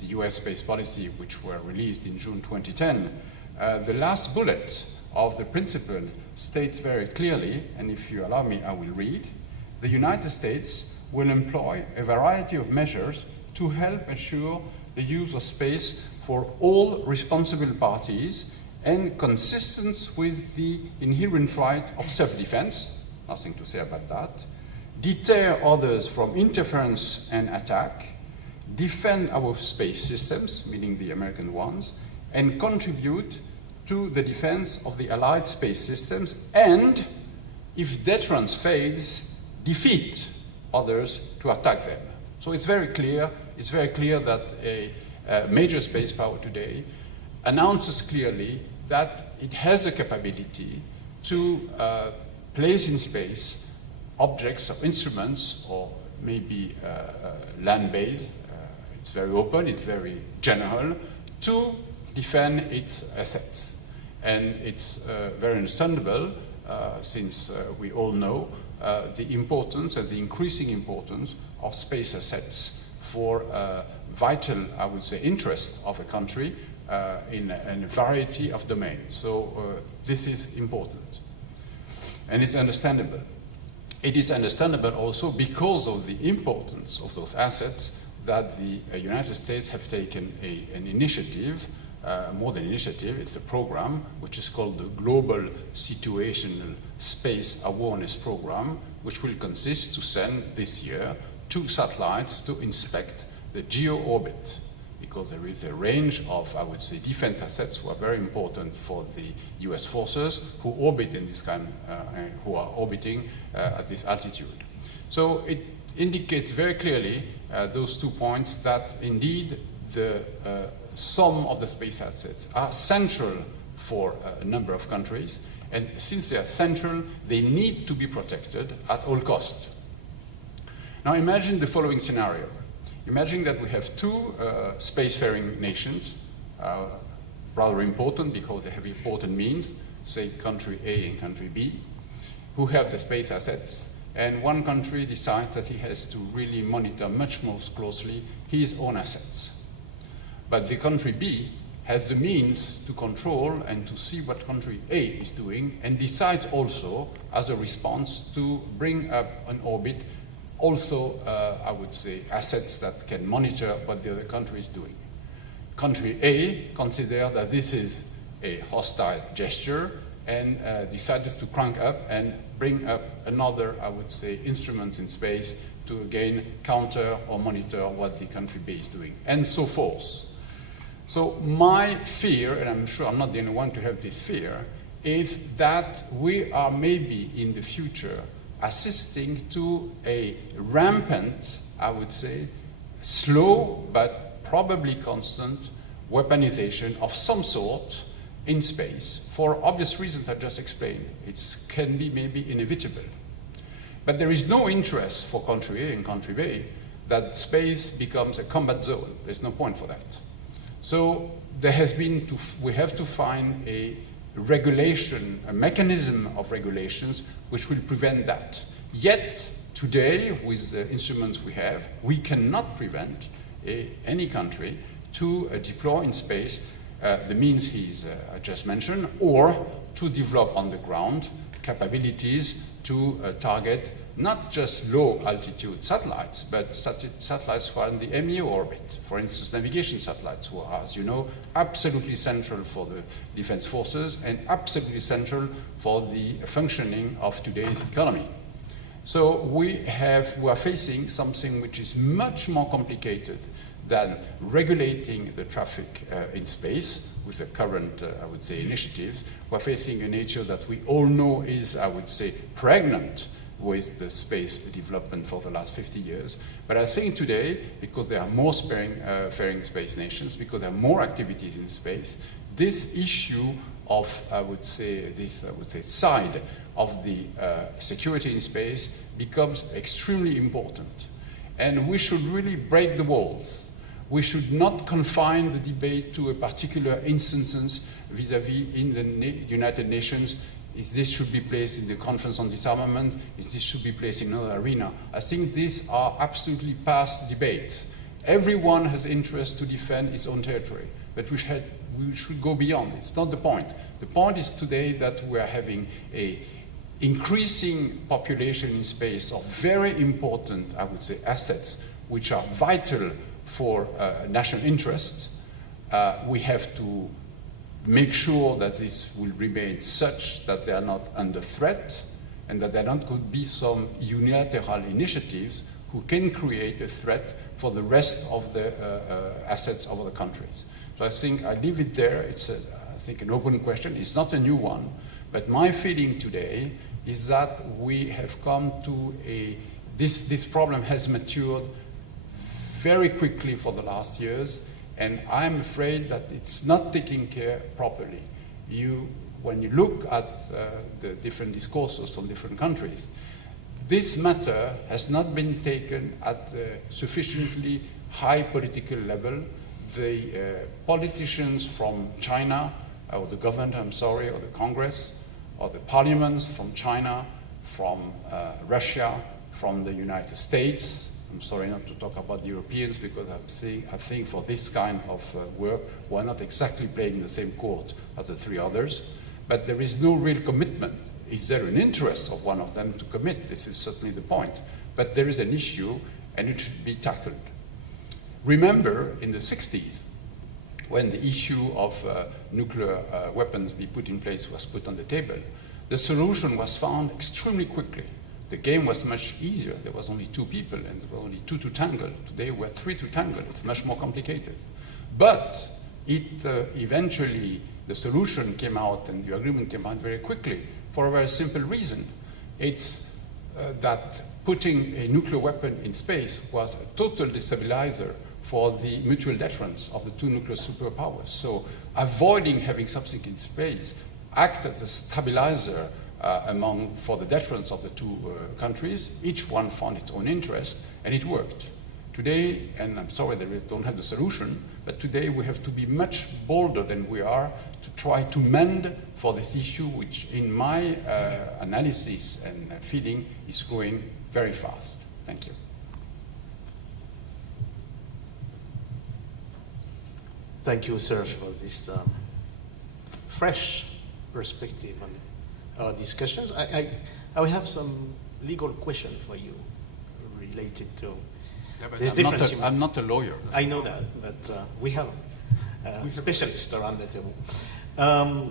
the US space policy, which were released in June 2010, the last bullet of the principle states very clearly, and if you allow me, I will read, the United States will employ a variety of measures to help assure the use of space for all responsible parties and consistent with the inherent right of self-defense, nothing to say about that, deter others from interference and attack, defend our space systems, meaning the American ones, and contribute to the defense of the Allied space systems, and, if deterrence fails, defeat others to attack them. So it's very clear that a major space power today announces clearly that it has the capability to place in space objects or instruments, or maybe land-based. It's very open, it's very general, to defend its assets. And it's very understandable, since we all know the importance and the increasing importance of space assets for vital, I would say, interest of a country in a variety of domains. So this is important. And it's understandable. It is understandable also because of the importance of those assets that the United States have taken an initiative, more than initiative, it's a program which is called the Global Situational Space Awareness Program, which will consist to send this year 2 satellites to inspect the geo-orbit, because there is a range of, I would say, defense assets who are very important for the US forces who orbit in this kind, who are orbiting at this altitude. So it indicates very clearly those 2 points, that indeed the some of the space assets are central for a number of countries, and since they are central, they need to be protected at all costs. Now imagine the following scenario. Imagine that we have 2 spacefaring nations, rather important because they have important means, say country A and country B, who have the space assets, and one country decides that he has to really monitor much more closely his own assets. But the country B has the means to control and to see what country A is doing, and decides also, as a response, to bring up an orbit also, I would say, assets that can monitor what the other country is doing. Country A considers that this is a hostile gesture and decided to crank up and bring up another, I would say, instruments in space to again counter or monitor what the country B is doing, and so forth. So my fear, and I'm sure I'm not the only one to have this fear, is that we are maybe in the future assisting to a rampant, I would say, slow but probably constant weaponization of some sort in space, for obvious reasons I just explained. It can be maybe inevitable. But there is no interest for country A and country B that space becomes a combat zone. There's no point for that. So there has been we have to find a regulation, a mechanism of regulations which will prevent that. Yet today, with the instruments we have, we cannot prevent any country to deploy in space the means I just mentioned, or to develop on the ground capabilities to target not just low-altitude satellites, but satellites who are in the MEO orbit. For instance, navigation satellites, who are, as you know, absolutely central for the defense forces and absolutely central for the functioning of today's economy. So we are facing something which is much more complicated than regulating the traffic in space with the current, I would say, initiatives. We're facing a nature that we all know is, I would say, pregnant with the space development for the last 50 years. But I think today, because there are more faring space nations, because there are more activities in space, this issue of, I would say, side of the security in space becomes extremely important. And we should really break the walls. We should not confine the debate to a particular instance vis-à-vis in the United Nations Is this should be placed in the Conference on Disarmament? Is this should be placed in another arena? I think these are absolutely past debates. Everyone has interest to defend its own territory, but we should go beyond. It's not the point. The point is today that we are having a increasing population in space of very important, I would say, assets, which are vital for national interests. We have to make sure that this will remain such that they are not under threat and that there not could be some unilateral initiatives who can create a threat for the rest of the assets of other countries. So I think I leave it there. It's, I think, an open question. It's not a new one, but my feeling today is that we have come to this problem has matured very quickly for the last years, and I'm afraid that it's not taken care properly. When you look at the different discourses from different countries, this matter has not been taken at a sufficiently high political level. The politicians from China, or the government, I'm sorry, or the Congress, or the parliaments from China, from Russia, from the United States. I'm sorry not to talk about the Europeans because I think for this kind of work, we're not exactly playing in the same court as the three others, but there is no real commitment. Is there an interest of one of them to commit? This is certainly the point. But there is an issue and it should be tackled. Remember in the 60s, when the issue of nuclear weapons be put in place was put on the table, the solution was found extremely quickly. The game was much easier. There was only two people and there were only two to tangle. Today we're three to tangle. It's much more complicated. But eventually the solution came out and the agreement came out very quickly for a very simple reason. It's that putting a nuclear weapon in space was a total destabilizer for the mutual deterrence of the two nuclear superpowers. So avoiding having something in space act as a stabilizer for the deterrence of the two countries. Each one found its own interest, and it worked. Today, and I'm sorry that we don't have the solution, but today we have to be much bolder than we are to try to mend for this issue, which in my analysis and feeling is growing very fast. Thank you. Thank you, Serge, for this fresh perspective on our discussions. I will have some legal question for you related to this difference. I'm not a lawyer. I know that, but we have specialists around the table.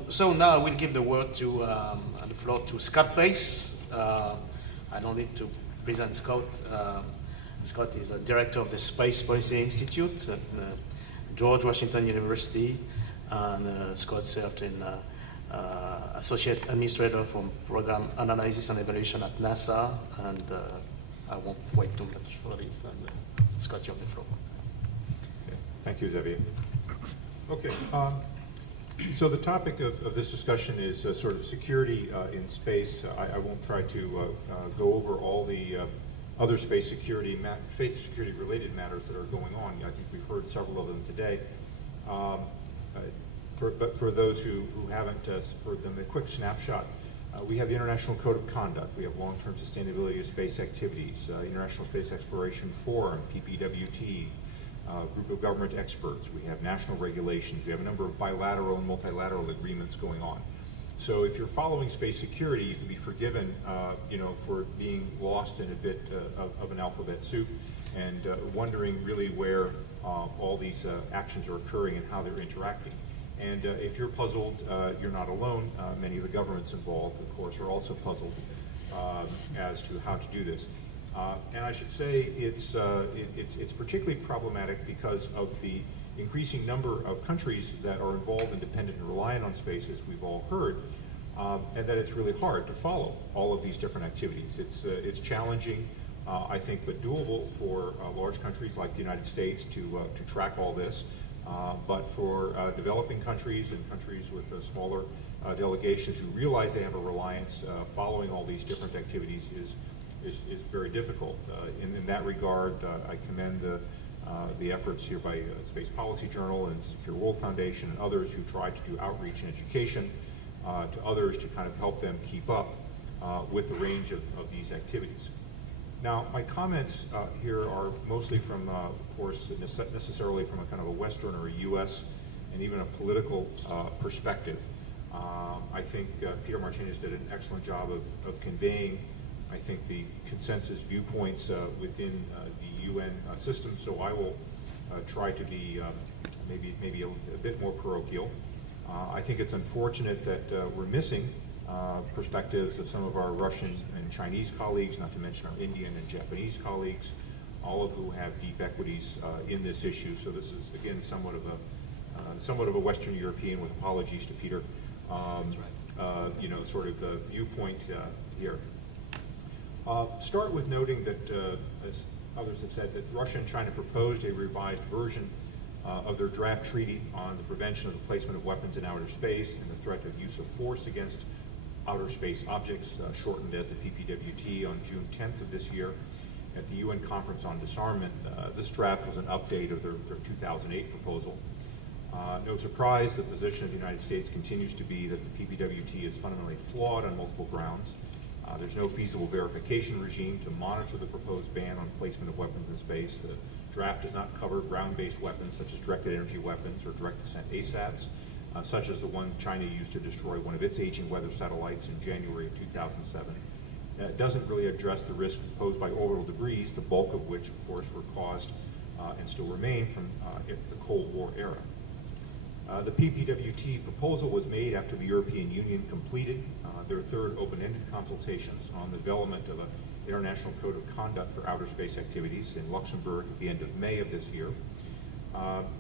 So now I will give the word to the floor to Scott Pace. I don't need to present Scott. Scott is a director of the Space Policy Institute at George Washington University, and Scott served in Associate Administrator for Program Analysis and Evaluation at NASA, and I won't wait too much for it. And, Scott, you have the floor. Okay. Thank you, Xavier. Okay, so the topic of this discussion is sort of security in space. I won't try to go over all the other space security related matters that are going on. I think we've heard several of them today. But for those who haven't heard them, a quick snapshot. We have the International Code of Conduct. We have long-term sustainability of space activities, International Space Exploration Forum, PPWT, group of government experts. We have national regulations. We have a number of bilateral and multilateral agreements going on. So if you're following space security, you can be forgiven, for being lost in a bit of an alphabet soup and wondering really where all these actions are occurring and how they're interacting. And if you're puzzled, you're not alone. Many of the governments involved, of course, are also puzzled as to how to do this. And I should say it's particularly problematic because of the increasing number of countries that are involved and dependent and reliant on space, as we've all heard, and that it's really hard to follow all of these different activities. It's challenging, I think, but doable for large countries like the United States to track all this. But for developing countries and countries with smaller delegations who realize they have a reliance, following all these different activities is very difficult. In that regard, I commend the efforts here by Space Policy Journal and Secure World Foundation and others who try to do outreach and education to others to kind of help them keep up with the range of these activities. Now, my comments here are mostly from, of course, necessarily from a kind of a Western or a U.S. and even a political perspective. I think Peter Martinez did an excellent job of conveying, I think, the consensus viewpoints within the UN system, so I will try to be maybe a bit more parochial. I think it's unfortunate that we're missing perspectives of some of our Russian and Chinese colleagues, not to mention our Indian and Japanese colleagues, all of who have deep equities in this issue. So this is, again, somewhat of a Western European, with apologies to Peter, sort of the viewpoint here. Start with noting that, as others have said, that Russia and China proposed a revised version of their draft treaty on the prevention of the placement of weapons in outer space and the threat of use of force against outer space objects, shortened as the PPWT, on June 10th of this year at the UN Conference on Disarmament. This draft was an update of their 2008 proposal. No surprise, the position of the United States continues to be that the PPWT is fundamentally flawed on multiple grounds. There's no feasible verification regime to monitor the proposed ban on placement of weapons in space. The draft does not cover ground-based weapons such as directed energy weapons or direct descent ASATs, such as the one China used to destroy one of its aging weather satellites in January of 2007. It doesn't really address the risk posed by orbital debris, the bulk of which, of course, were caused and still remain from the Cold War era. The PPWT proposal was made after the European Union completed their third open-ended consultations on the development of an international code of conduct for outer space activities in Luxembourg at the end of May of this year.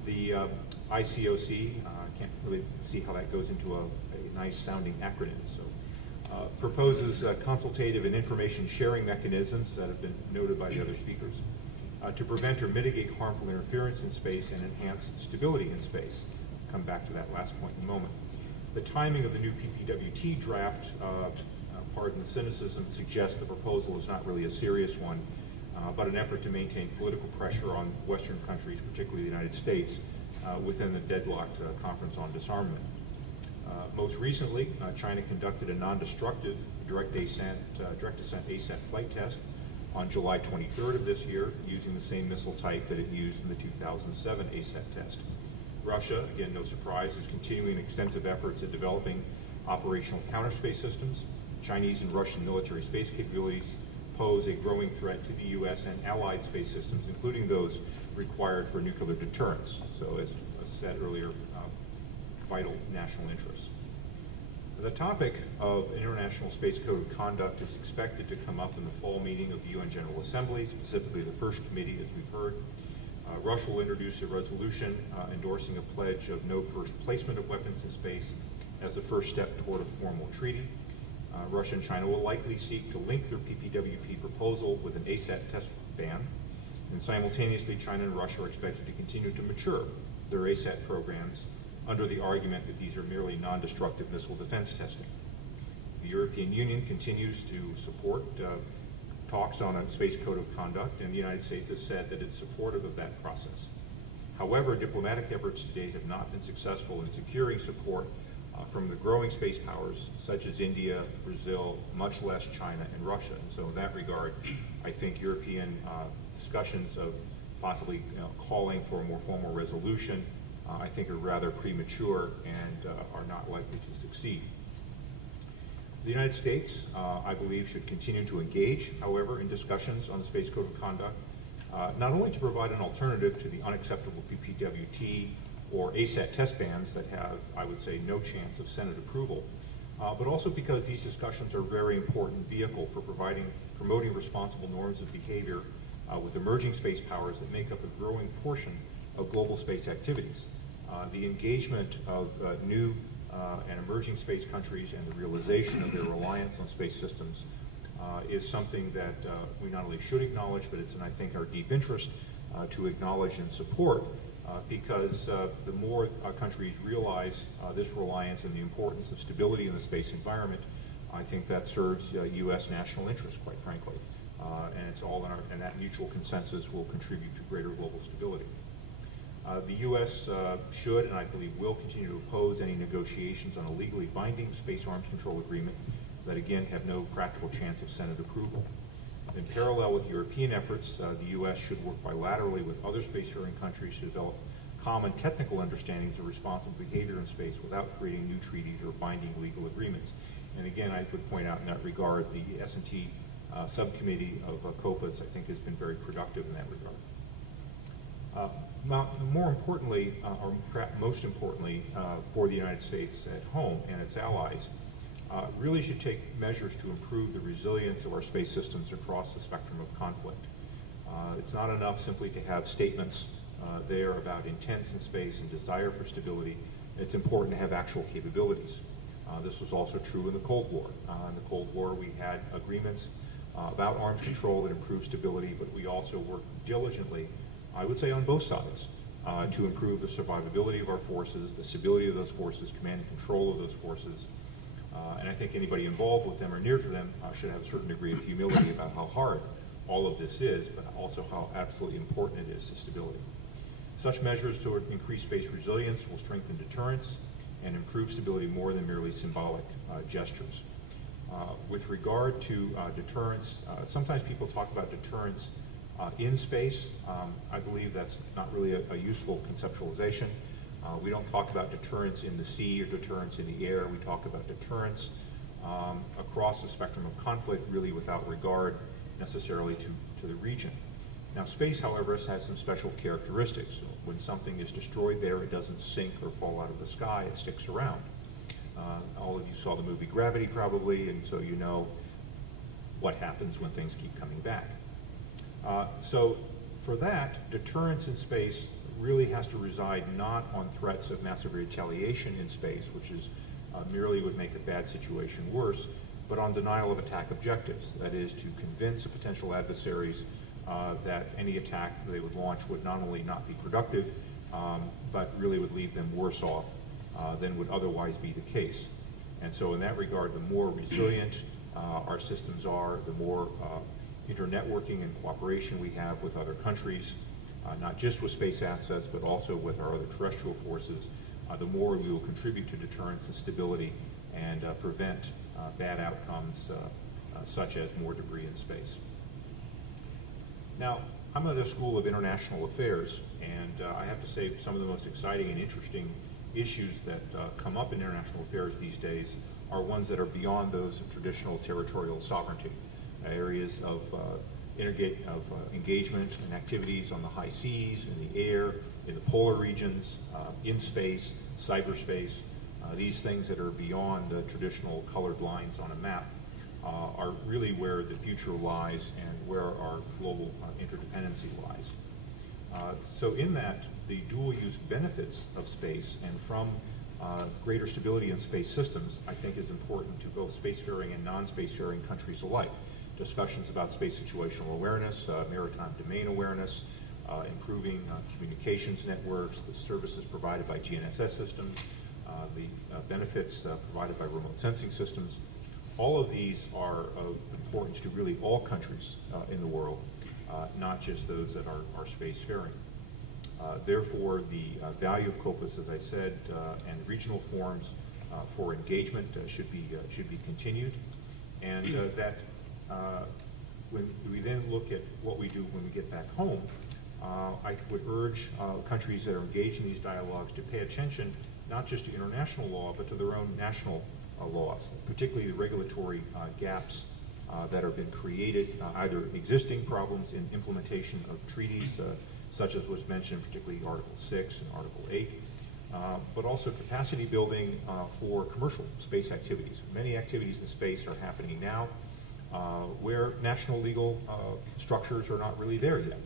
The ICOC, I can't really see how that goes into a nice sounding acronym, so proposes consultative and information sharing mechanisms that have been noted by the other speakers to prevent or mitigate harmful interference in space and enhance stability in space. I'll come back to that last point in a moment. The timing of the new PPWT draft, pardon the cynicism, suggests the proposal is not really a serious one, but an effort to maintain political pressure on Western countries, particularly the United States, within the deadlocked Conference on Disarmament. Most recently, China conducted a non-destructive direct descent ASAT flight test on July 23rd of this year, using the same missile type that it used in the 2007 ASAT test. Russia, again, no surprise, is continuing extensive efforts at developing operational counter-space systems. Chinese and Russian military space capabilities pose a growing threat to the U.S. and allied space systems, including those required for nuclear deterrence. So, as said earlier, vital national interests. The topic of International Space Code of Conduct is expected to come up in the fall meeting of the UN General Assembly, specifically the First Committee, as we've heard. Russia will introduce a resolution endorsing a pledge of no first placement of weapons in space as the first step toward a formal treaty. Russia and China will likely seek to link their PPWP proposal with an ASAT test ban, and simultaneously China and Russia are expected to continue to mature their ASAT programs under the argument that these are merely non-destructive missile defense testing. The European Union continues to support talks on a space code of conduct, and the United States has said that it's supportive of that process. However, diplomatic efforts to date have not been successful in securing support from the growing space powers such as India, Brazil, much less China and Russia. And so in that regard, I think European discussions of possibly calling for a more formal resolution, I think are rather premature and are not likely to succeed. The United States, I believe, should continue to engage, however, in discussions on the Space Code of Conduct, not only to provide an alternative to the unacceptable PPWT or ASAT test bans that have, I would say, no chance of Senate approval, but also because these discussions are a very important vehicle for promoting responsible norms of behavior with emerging space powers that make up a growing portion of global space activities. The engagement of new and emerging space countries and the realization of their reliance on space systems is something that we not only should acknowledge, but it's in, I think, our deep interest to acknowledge and support because the more countries realize this reliance and the importance of stability in the space environment, I think that serves U.S. national interest, quite frankly. And it's all in our, and that mutual consensus will contribute to greater global stability. The U.S. Should, and I believe will, continue to oppose any negotiations on a legally binding space arms control agreement that, again, have no practical chance of Senate approval. In parallel with European efforts, the U.S. should work bilaterally with other spacefaring countries to develop common technical understandings of responsible behavior in space without creating new treaties or binding legal agreements. And again, I would point out in that regard, the S&T subcommittee of COPAS, I think, has been very productive in that regard. More importantly, or perhaps most importantly, for the United States at home and its allies, really should take measures to improve the resilience of our space systems across the spectrum of conflict. It's not enough simply to have statements there about intents in space and desire for stability. It's important to have actual capabilities. This was also true in the Cold War. In the Cold War, we had agreements about arms control that improved stability, but we also worked diligently, I would say on both sides, to improve the survivability of our forces, the stability of those forces, command and control of those forces. And I think anybody involved with them or near to them should have a certain degree of humility about how hard all of this is, but also how absolutely important it is to stability. Such measures toward increased space resilience will strengthen deterrence and improve stability more than merely symbolic gestures. With regard to deterrence, sometimes people talk about deterrence in space. I believe that's not really a useful conceptualization. We don't talk about deterrence in the sea or deterrence in the air. We talk about deterrence across the spectrum of conflict, really without regard necessarily to the region. Now, space, however, has some special characteristics. When something is destroyed there, it doesn't sink or fall out of the sky, it sticks around. All of you saw the movie Gravity probably, and so you know what happens when things keep coming back. So for that, deterrence in space really has to reside not on threats of massive retaliation in space, which is merely would make a bad situation worse, but on denial of attack objectives. That is, to convince the potential adversaries that any attack they would launch would not only not be productive, but really would leave them worse off than would otherwise be the case. And so in that regard, the more resilient our systems are, the more internetworking and cooperation we have with other countries, not just with space assets, but also with our other terrestrial forces, the more we will contribute to deterrence and stability and prevent bad outcomes such as more debris in space. Now, I'm at the School of International Affairs, and I have to say some of the most exciting and interesting issues that come up in international affairs these days are ones that are beyond those of traditional territorial sovereignty, areas of engagement and activities on the high seas, in the air, in the polar regions, in space, cyberspace. These things that are beyond the traditional colored lines on a map are really where the future lies and where our global interdependency lies. So in that, the dual use benefits of space and from greater stability in space systems, I think is important to both spacefaring and non-spacefaring countries alike. Discussions about space situational awareness, maritime domain awareness, improving communications networks, the services provided by GNSS systems, the benefits provided by remote sensing systems. All of these are of importance to really all countries in the world, not just those that are spacefaring. Therefore, the value of COPAS, as I said, and regional forums for engagement should be continued, and that when we then look at what we do when we get back home, I would urge countries that are engaged in these dialogues to pay attention not just to international law, but to their own national laws, particularly the regulatory gaps that have been created, either existing problems in implementation of treaties, such as was mentioned, particularly Article 6 and Article 8, but also capacity building for commercial space activities. Many activities in space are happening now where national legal structures are not really there yet.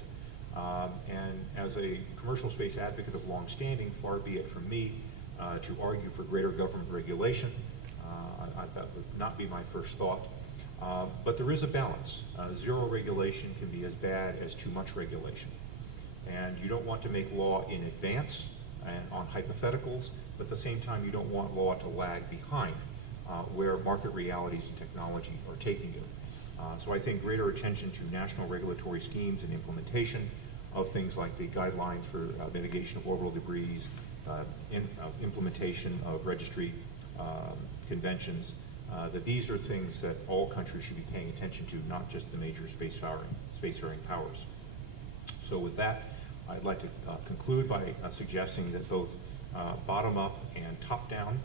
And as a commercial space advocate of long standing, far be it from me to argue for greater government regulation. That would not be my first thought. But there is a balance. Zero regulation can be as bad as too much regulation. And you don't want to make law in advance and on hypotheticals, but at the same time you don't want law to lag behind where market realities and technology are taking you. So I think greater attention to national regulatory schemes and implementation of things like the guidelines for mitigation of orbital debris, implementation of registry conventions, that these are things that all countries should be paying attention to, not just the major spacefaring powers. So with that, I'd like to conclude by suggesting that both bottom-up and top-down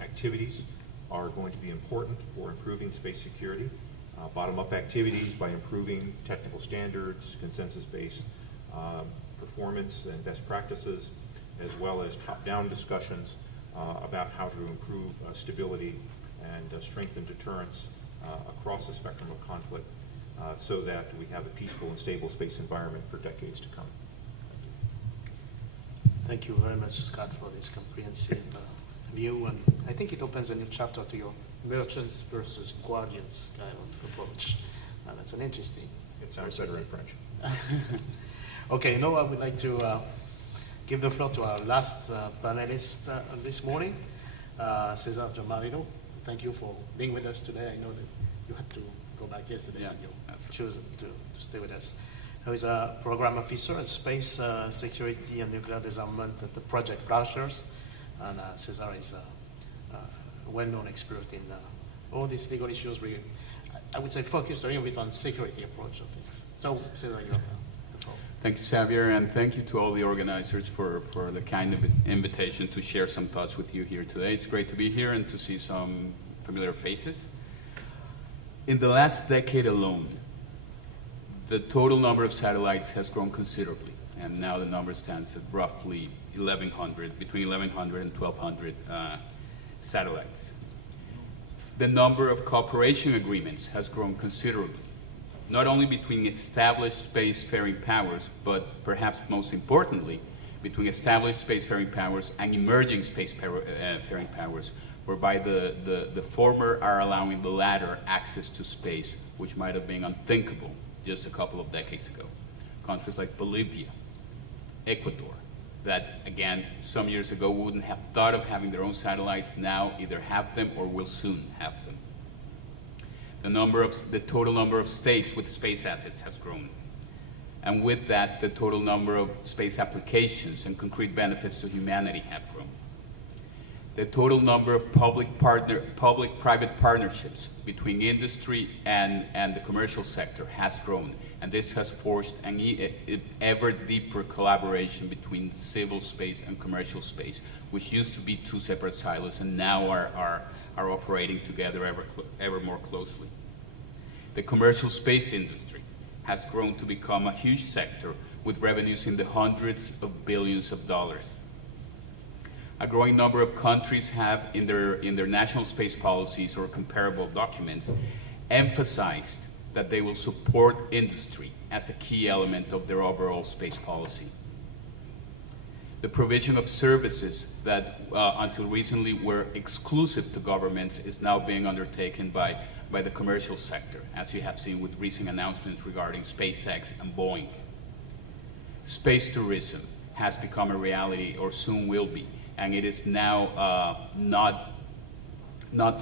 activities are going to be important for improving space security. Bottom-up activities by improving technical standards, consensus-based performance and best practices, as well as top-down discussions about how to improve stability and strengthen deterrence across the spectrum of conflict so that we have a peaceful and stable space environment for decades to come. Thank you very much, Scott, for this comprehensive view, and I think it opens a new chapter to your merchants versus guardians kind of approach. That's an interesting. It sounds better in French. Okay, now I would like to give the floor to our last panelist this morning, Cesar Giammarino. Thank you for being with us today. I know that you had to go back yesterday and you chose to stay with us. He is a program officer at Space Security and Nuclear Disarmament at the Project Blasters, and Cesar is a well-known expert in all these legal issues. I would say focused a little bit on security approach of things. So, Cesar, you have the floor. Thank you, Xavier, and thank you to all the organizers for the kind of invitation to share some thoughts with you here today. It's great to be here and to see some familiar faces. In the last decade alone, the total number of satellites has grown considerably, and now the number stands at roughly 1,100, between 1,100 and 1,200 satellites. The number of cooperation agreements has grown considerably, not only between established spacefaring powers, but perhaps most importantly, between established spacefaring powers and emerging spacefaring powers, whereby the former are allowing the latter access to space, which might have been unthinkable just a couple of decades ago. Countries like Bolivia, Ecuador, that again, some years ago wouldn't have thought of having their own satellites, now either have them or will soon have them. The total number of states with space assets has grown. And with that, the total number of space applications and concrete benefits to humanity have grown. The total number of public-private partnerships between industry and the commercial sector has grown, and this has forced an ever deeper collaboration between civil space and commercial space, which used to be two separate silos and now are operating together ever more closely. The commercial space industry has grown to become a huge sector with revenues in the hundreds of billions of dollars. A growing number of countries have, in their national space policies or comparable documents, emphasized that they will support industry as a key element of their overall space policy. The provision of services that until recently were exclusive to governments is now being undertaken by the commercial sector, as you have seen with recent announcements regarding SpaceX and Boeing. Space tourism has become a reality, or soon will be, and it is now not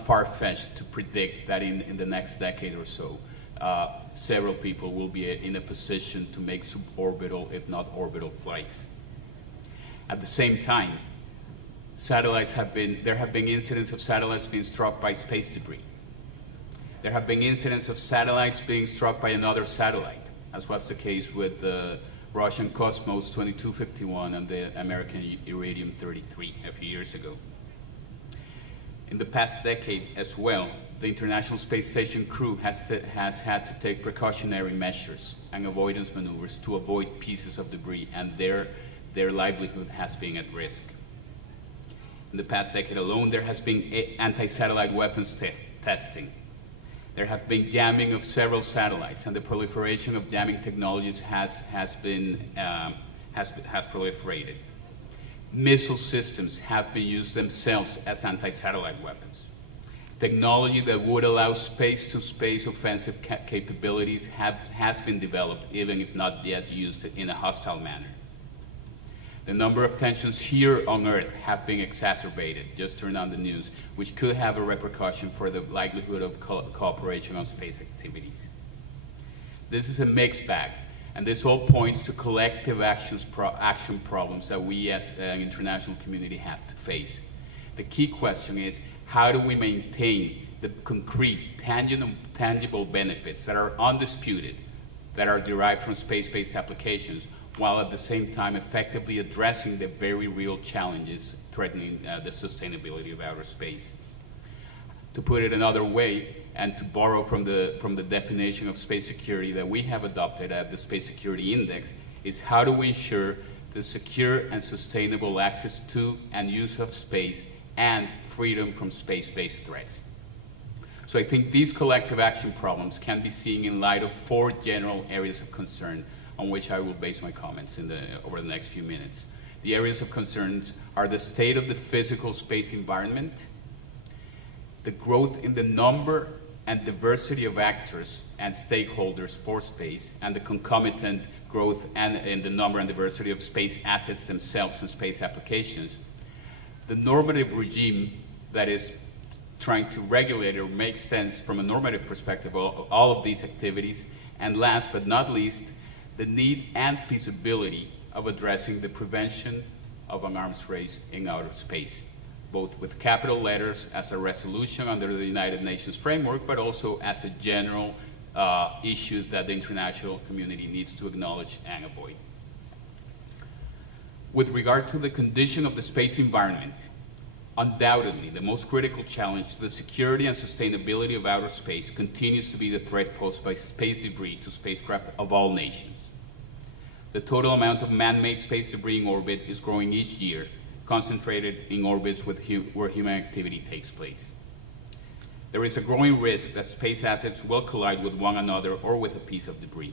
far-fetched to predict that in the next decade or so, several people will be in a position to make suborbital, if not orbital, flights. At the same time, there have been incidents of satellites being struck by space debris. There have been incidents of satellites being struck by another satellite, as was the case with the Russian Cosmos 2251 and the American Iridium 33 a few years ago. In the past decade as well, the International Space Station crew has had to take precautionary measures and avoidance maneuvers to avoid pieces of debris, and their livelihood has been at risk. In the past decade alone, there has been anti-satellite weapons testing. There have been jamming of several satellites, and the proliferation of jamming technologies has proliferated. Missile systems have been used themselves as anti-satellite weapons. Technology that would allow space-to-space offensive capabilities has been developed, even if not yet used in a hostile manner. The number of tensions here on Earth have been exacerbated. Just turn on the news, which could have a repercussion for the likelihood of cooperation on space activities. This is a mixed bag, And this all points to collective action problems that we as an international community have to face. The key question is, how do we maintain the concrete, tangible benefits that are undisputed, that are derived from space-based applications, while at the same time effectively addressing the very real challenges threatening the sustainability of outer space? To put it another way, and to borrow from the definition of space security that we have adopted at the Space Security Index, is how do we ensure the secure and sustainable access to and use of space and freedom from space-based threats. So I think these collective action problems can be seen in light of 4 general areas of concern on which I will base my comments over the next few minutes. The areas of concerns are the state of the physical space environment, the growth in the number and diversity of actors and stakeholders for space, and the concomitant growth in the number and diversity of space assets themselves and space applications, the normative regime that is trying to regulate or make sense from a normative perspective of all of these activities, and last but not least, the need and feasibility of addressing the prevention of an arms race in outer space, both with capital letters as a resolution under the United Nations framework, but also as a general issue that the international community needs to acknowledge and avoid. With regard to the condition of the space environment, undoubtedly the most critical challenge to the security and sustainability of outer space continues to be the threat posed by space debris to spacecraft of all nations. The total amount of man-made space debris in orbit is growing each year, concentrated in orbits where human activity takes place. There is a growing risk that space assets will collide with one another or with a piece of debris.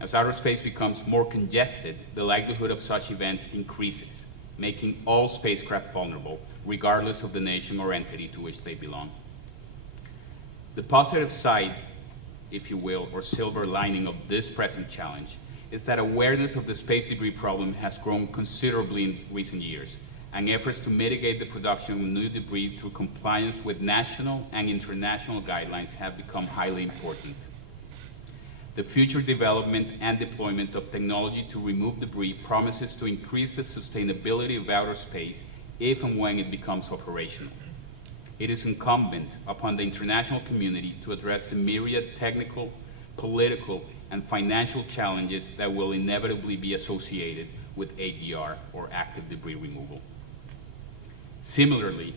As outer space becomes more congested, the likelihood of such events increases, making all spacecraft vulnerable, regardless of the nation or entity to which they belong. The positive side, if you will, or silver lining of this present challenge is that awareness of the space debris problem has grown considerably in recent years, and efforts to mitigate the production of new debris through compliance with national and international guidelines have become highly important. The future development and deployment of technology to remove debris promises to increase the sustainability of outer space if and when it becomes operational. It is incumbent upon the international community to address the myriad technical, political, and financial challenges that will inevitably be associated with ADR, or active debris removal. Similarly,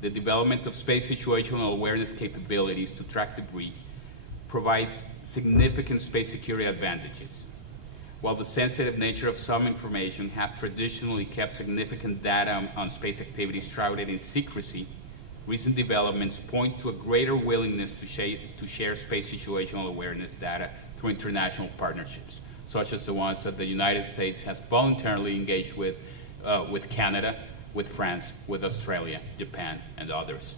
the development of space situational awareness capabilities to track debris provides significant space security advantages. While the sensitive nature of some information have traditionally kept significant data on space activities shrouded in secrecy, recent developments point to a greater willingness to share space situational awareness data through international partnerships, such as the ones that the United States has voluntarily engaged with Canada, with France, with Australia, Japan, and others.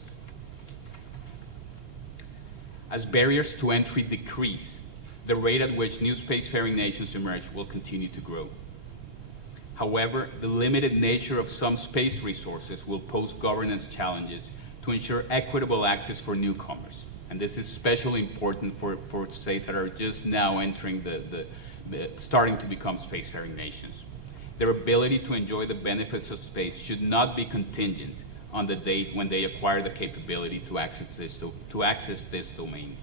As barriers to entry decrease, the rate at which new spacefaring nations emerge will continue to grow. However, the limited nature of some space resources will pose governance challenges to ensure equitable access for newcomers. And this is especially important for states that are just now entering starting to become spacefaring nations. Their ability to enjoy the benefits of space should not be contingent on the date when they acquire the capability to access this domain.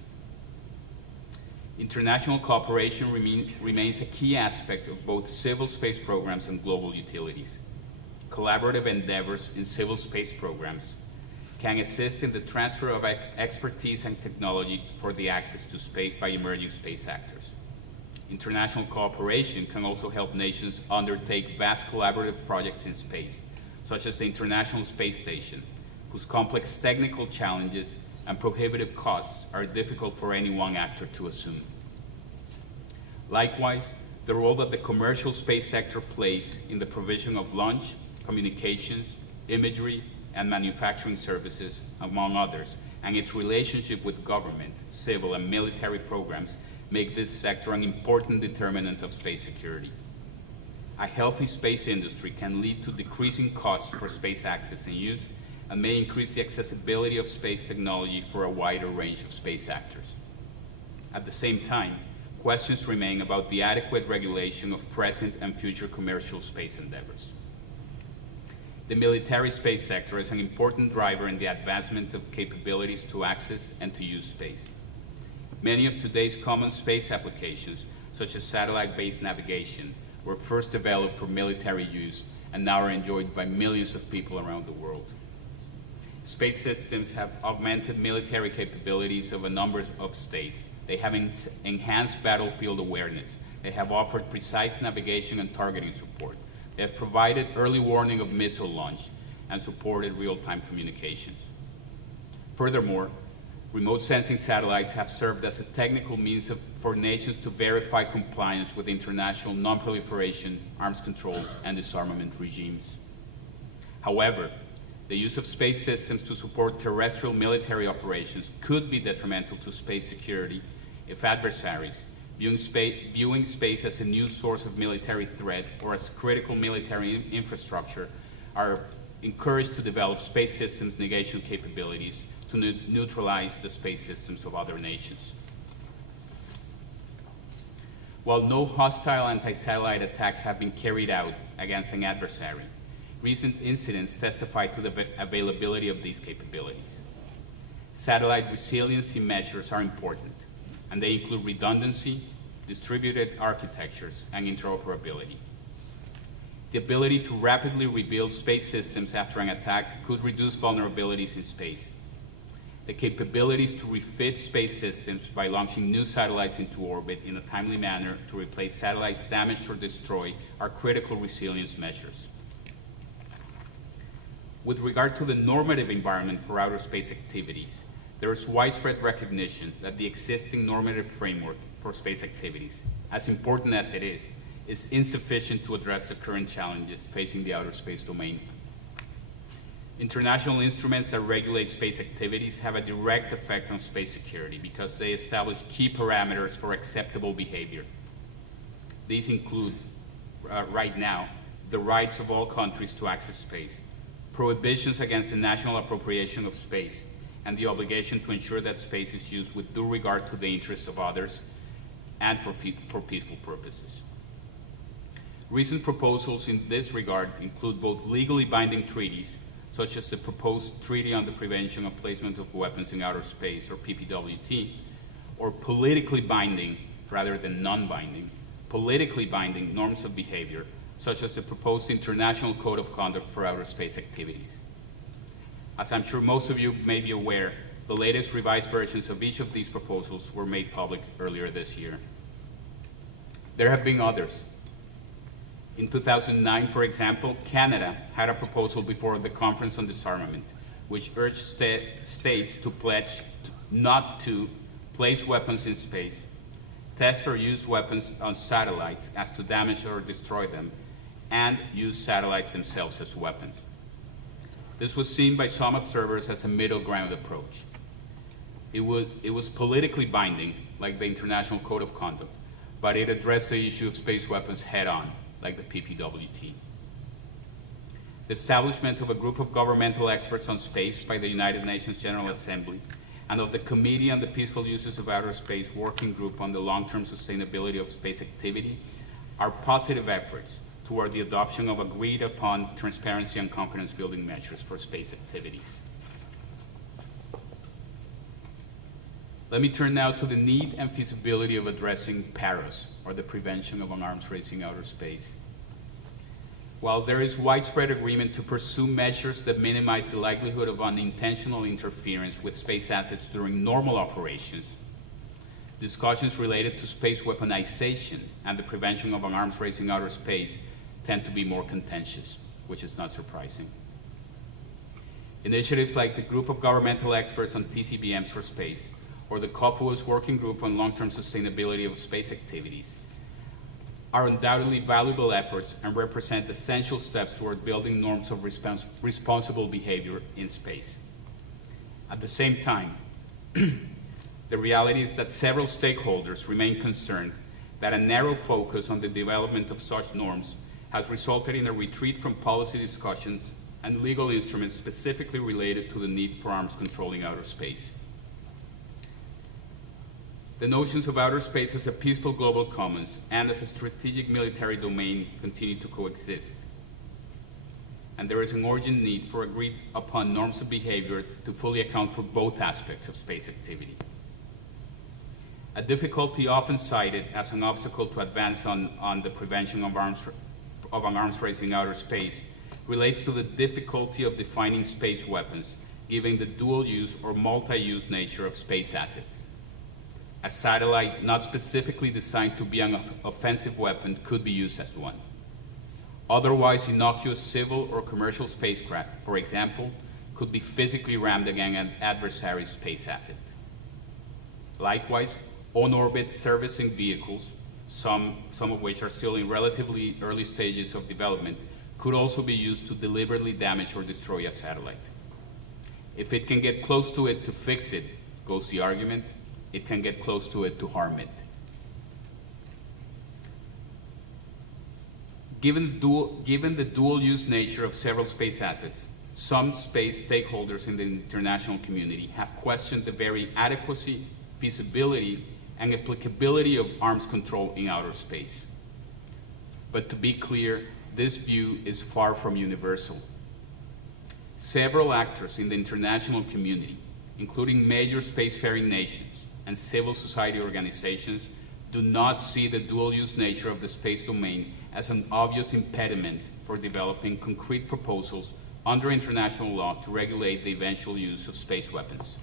International cooperation remains a key aspect of both civil space programs and global utilities. Collaborative endeavors in civil space programs can assist in the transfer of expertise and technology for the access to space by emerging space actors. International cooperation can also help nations undertake vast collaborative projects in space, such as the International Space Station, whose complex technical challenges and prohibitive costs are difficult for any one actor to assume. Likewise, the role that the commercial space sector plays in the provision of launch, communications, imagery, and manufacturing services, among others, and its relationship with government, civil, and military programs make this sector an important determinant of space security. A healthy space industry can lead to decreasing costs for space access and use, and may increase the accessibility of space technology for a wider range of space actors. At the same time, questions remain about the adequate regulation of present and future commercial space endeavors. The military space sector is an important driver in the advancement of capabilities to access and to use space. Many of today's common space applications, such as satellite-based navigation, were first developed for military use and now are enjoyed by millions of people around the world. Space systems have augmented military capabilities of a number of states. They have enhanced battlefield awareness. They have offered precise navigation and targeting support. They have provided early warning of missile launch and supported real-time communications. Furthermore, remote sensing satellites have served as a technical means for nations to verify compliance with international non-proliferation, arms control, and disarmament regimes. However, the use of space systems to support terrestrial military operations could be detrimental to space security if adversaries, viewing space as a new source of military threat or as critical military infrastructure, are encouraged to develop space systems negation capabilities to neutralize the space systems of other nations. While no hostile anti-satellite attacks have been carried out against an adversary, recent incidents testify to the availability of these capabilities. Satellite resiliency measures are important, and they include redundancy, distributed architectures, and interoperability. The ability to rapidly rebuild space systems after an attack could reduce vulnerabilities in space. The capabilities to refit space systems by launching new satellites into orbit in a timely manner to replace satellites damaged or destroyed are critical resilience measures. With regard to the normative environment for outer space activities, there is widespread recognition that the existing normative framework for space activities, as important as it is insufficient to address the current challenges facing the outer space domain. International instruments that regulate space activities have a direct effect on space security because they establish key parameters for acceptable behavior. These include, right now, the rights of all countries to access space, prohibitions against the national appropriation of space, and the obligation to ensure that space is used with due regard to the interests of others and for peaceful purposes. Recent proposals in this regard include both legally binding treaties, such as the proposed Treaty on the Prevention of Placement of Weapons in Outer Space, or PPWT, or politically binding, rather than non-binding, politically binding norms of behavior, such as the proposed International Code of Conduct for Outer Space Activities. As I'm sure most of you may be aware, the latest revised versions of each of these proposals were made public earlier this year. There have been others. In 2009, for example, Canada had a proposal before the Conference on Disarmament, which urged states to pledge not to place weapons in space, test or use weapons on satellites as to damage or destroy them, and use satellites themselves as weapons. This was seen by some observers as a middle ground approach. It was politically binding, like the International Code of Conduct, but it addressed the issue of space weapons head-on, like the PPWT. The establishment of a group of governmental experts on space by the United Nations General Assembly and of the Committee on the Peaceful Uses of Outer Space Working Group on the Long-Term Sustainability of Space Activity are positive efforts toward the adoption of agreed-upon transparency and confidence-building measures for space activities. Let me turn now to the need and feasibility of addressing PAROS, or the prevention of an arms race in outer space. While there is widespread agreement to pursue measures that minimize the likelihood of unintentional interference with space assets during normal operations, discussions related to space weaponization and the prevention of an arms race in outer space tend to be more contentious, which is not surprising. Initiatives like the Group of Governmental Experts on TCBMs for Space, or the COPUOS Working Group on Long-Term Sustainability of Space Activities, are undoubtedly valuable efforts and represent essential steps toward building norms of responsible behavior in space. At the same time, the reality is that several stakeholders remain concerned that a narrow focus on the development of such norms has resulted in a retreat from policy discussions and legal instruments specifically related to the need for arms control in outer space. the notions of outer space as a peaceful global commons and as a strategic military domain continue to coexist. And there is an urgent need for agreed upon norms of behavior to fully account for both aspects of space activity. A difficulty often cited as an obstacle to advance on the prevention of an arms race in outer space relates to the difficulty of defining space weapons, given the dual-use or multi-use nature of space assets. A satellite not specifically designed to be an offensive weapon could be used as one. Otherwise innocuous civil or commercial spacecraft, for example, could be physically rammed against an adversary's space asset. Likewise, on-orbit servicing vehicles, some of which are still in relatively early stages of development, could also be used to deliberately damage or destroy a satellite. If it can get close to it to fix it, goes the argument, it can get close to it to harm it. Given the dual-use nature of several space assets, some space stakeholders in the international community have questioned the very adequacy, feasibility, and applicability of arms control in outer space. But to be clear, this view is far from universal. Several actors in the international community, including major spacefaring nations and civil society organizations, do not see the dual-use nature of the space domain as an obvious impediment for developing concrete proposals under international law to regulate the eventual use of space weapons.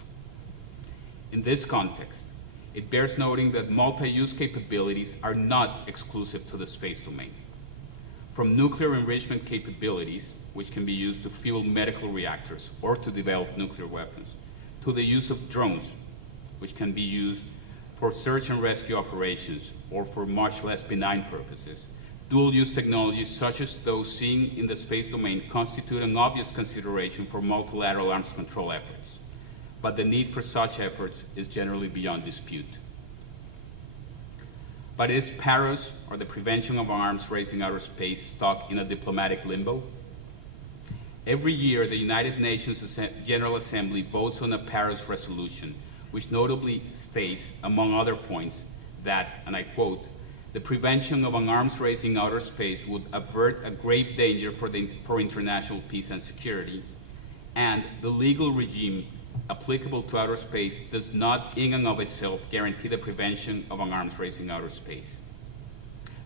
In this context, it bears noting that multi-use capabilities are not exclusive to the space domain. From nuclear enrichment capabilities, which can be used to fuel medical reactors or to develop nuclear weapons, to the use of drones, which can be used for search and rescue operations or for much less benign purposes, dual-use technologies such as those seen in the space domain constitute an obvious consideration for multilateral arms control efforts. But the need for such efforts is generally beyond dispute. But is PAROS, or the Prevention of Arms Race in Outer Space, stuck in a diplomatic limbo? Every year, the United Nations General Assembly votes on a PAROS resolution, which notably states, among other points, that, and I quote, the prevention of an arms race in outer space would avert a grave danger for international peace and security, and the legal regime applicable to outer space does not in and of itself guarantee the prevention of an arms race in outer space.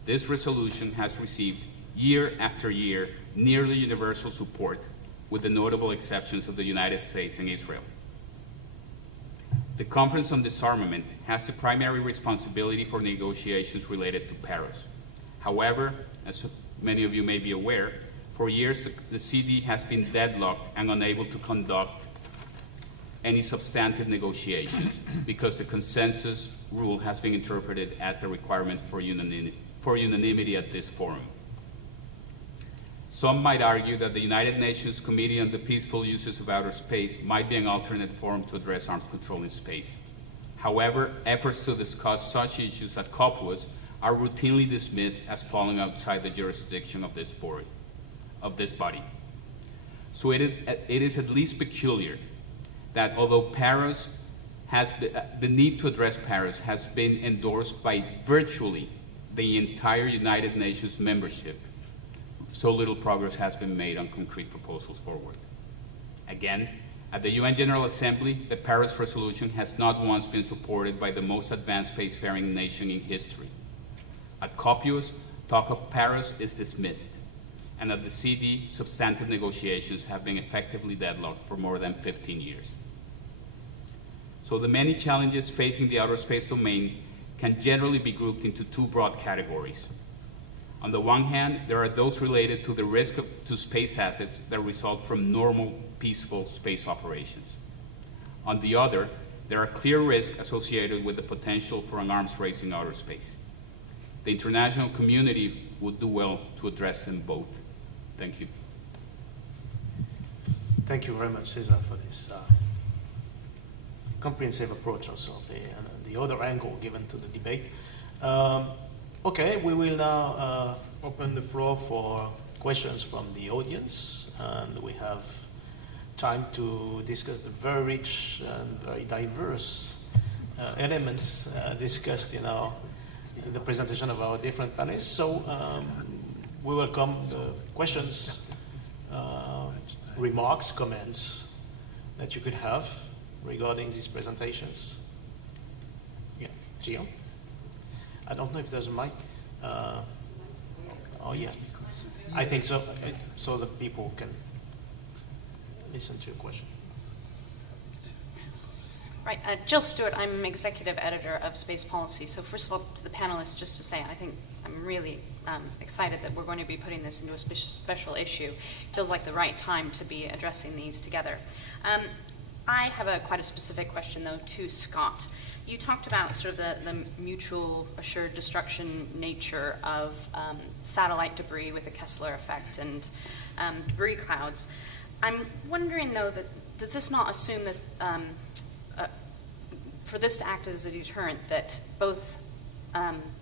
This resolution has received year after year nearly universal support, with the notable exceptions of the United States and Israel. The Conference on Disarmament has the primary responsibility for negotiations related to PAROS. However, as many of you may be aware, for years the CD has been deadlocked and unable to conduct any substantive negotiations because the consensus rule has been interpreted as a requirement for unanimity at this forum. Some might argue that the United Nations Committee on the Peaceful Uses of Outer Space might be an alternate forum to address arms control in space. However, efforts to discuss such issues at COPUOS are routinely dismissed as falling outside the jurisdiction of this body. So it is at least peculiar that although PAROS the need to address PAROS has been endorsed by virtually the entire United Nations membership, so little progress has been made on concrete proposals forward. Again, at the UN General Assembly, the PAROS resolution has not once been supported by the most advanced spacefaring nation in history. At COPUOS, talk of PAROS is dismissed, and at the CD, substantive negotiations have been effectively deadlocked for more than 15 years. So the many challenges facing the outer space domain can generally be grouped into two broad categories. On the one hand, there are those related to the risk to space assets that result from normal, peaceful space operations. On the other, there are clear risks associated with the potential for an arms race in outer space. The international community would do well to address them both. Thank you. Thank you very much, Cesar, for this comprehensive approach also of the other angle given to the debate. Okay, we will now open the floor for questions from the audience, and we have time to discuss the very rich and very diverse elements discussed in the presentation of our different panelists. So we welcome the questions, remarks, comments that you could have regarding these presentations. Yes, Gio? I don't know if there's a mic. Oh, yeah. I think so, so that people can listen to your question. Right, Jill Stewart, I'm executive editor of Space Policy. So first of all, to the panelists, just to say, I think I'm really excited that we're going to be putting this into a special issue. Feels like the right time to be addressing these together. I have quite a specific question, though, to Scott. You talked about sort of the mutual assured destruction nature of satellite debris with the Kessler effect and debris clouds. I'm wondering, though, does this not assume that for this to act as a deterrent, that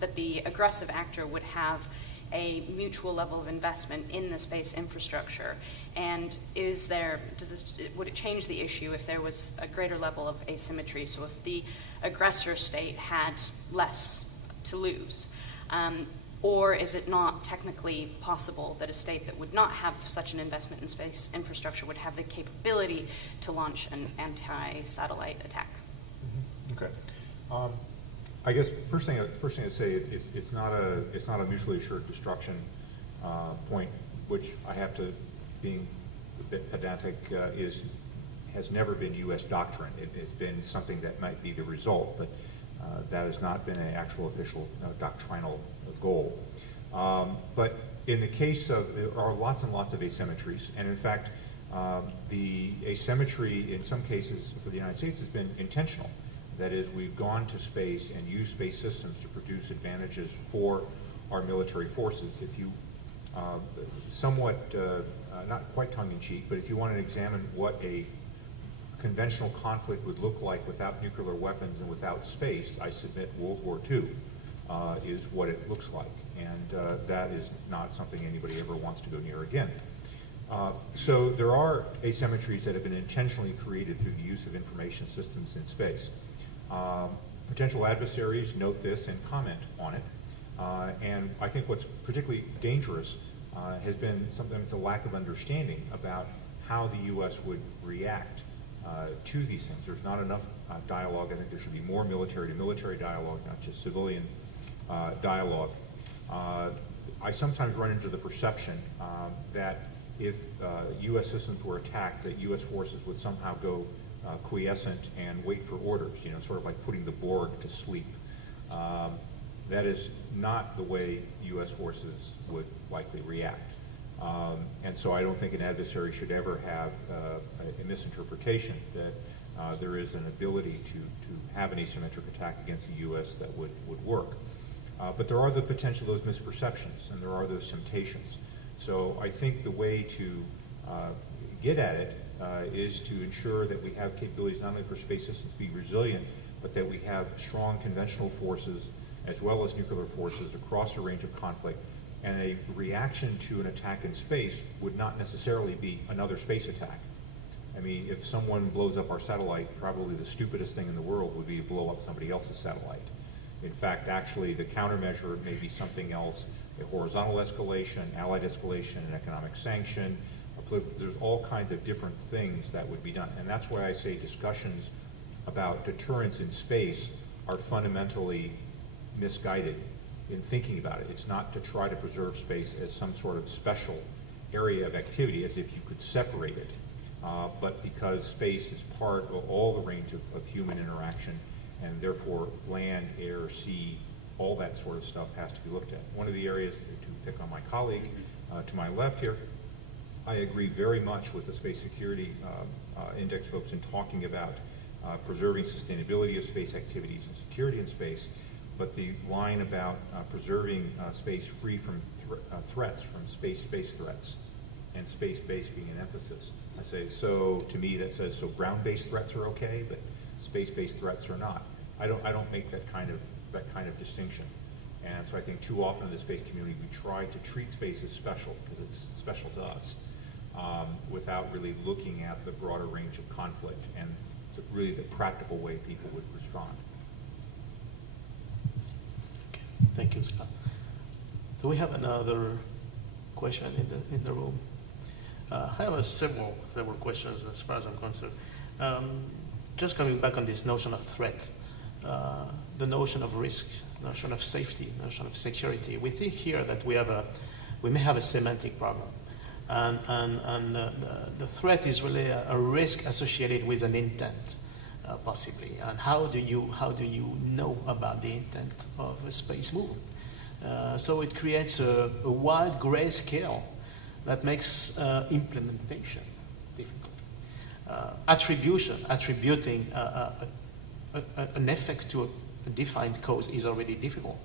that the aggressive actor would have a mutual level of investment in the space infrastructure? And would it change the issue if there was a greater level of asymmetry? So if the aggressor state had less to lose? Or is it not technically possible that a state that would not have such an investment in space infrastructure would have the capability to launch an anti-satellite attack? Okay. I guess first thing to say, it's not a mutually assured destruction point, which I have to, being a bit pedantic, has never been U.S. doctrine. It's been something that might be the result, but that has not been an actual official doctrinal goal. But in the case of, there are lots and lots of asymmetries, and in fact, the asymmetry in some cases for the United States has been intentional. That is, we've gone to space and used space systems to produce advantages for our military forces. If you, somewhat, not quite tongue-in-cheek, but if you want to examine what a conventional conflict would look like without nuclear weapons and without space, I submit World War II is what it looks like. And that is not something anybody ever wants to go near again. So there are asymmetries that have been intentionally created through the use of information systems in space. Potential adversaries note this and comment on it. And I think what's particularly dangerous has been sometimes a lack of understanding about how the U.S. would react to these things. There's not enough dialogue. I think there should be more military-to-military dialogue, not just civilian dialogue. I sometimes run into the perception that if U.S. systems were attacked, that U.S. forces would somehow go quiescent and wait for orders, sort of like putting the Borg to sleep. That is not the way U.S. forces would likely react. And so I don't think an adversary should ever have a misinterpretation that there is an ability to have an asymmetric attack against the U.S. that would work. But there are the potential, those misperceptions, and there are those temptations. So I think the way to get at it is to ensure that we have capabilities not only for space systems to be resilient, but that we have strong conventional forces as well as nuclear forces across a range of conflict. And a reaction to an attack in space would not necessarily be another space attack. I mean, if someone blows up our satellite, probably the stupidest thing in the world would be to blow up somebody else's satellite. In fact, actually, the countermeasure may be something else, a horizontal escalation, allied escalation, an economic sanction. There's all kinds of different things that would be done. And that's why I say discussions about deterrence in space are fundamentally misguided in thinking about it. It's not to try to preserve space as some sort of special area of activity, as if you could separate it, but because space is part of all the range of human interaction, and therefore land, air, sea, all that sort of stuff has to be looked at. One of the areas, to pick on my colleague to my left here, I agree very much with the Space Security Index folks in talking about preserving sustainability of space activities and security in space, but the line about preserving space free from threats, from space-based threats, and space-based being an emphasis. I say, so to me that says, so ground-based threats are okay, but space-based threats are not. I don't make that kind of distinction. And so I think too often in the space community we try to treat space as special, because it's special to us, without really looking at the broader range of conflict and really the practical way people would respond. Thank you, Scott. Do we have another question in the room? I have several questions as far as I'm concerned. Just coming back on this notion of threat, the notion of risk, notion of safety, notion of security. We think here that we may have a semantic problem, and the threat is really a risk associated with an intent, possibly. And how do you know about the intent of a space movement? So it creates a wide gray scale that makes implementation difficult. Attributing an effect to a defined cause is already difficult.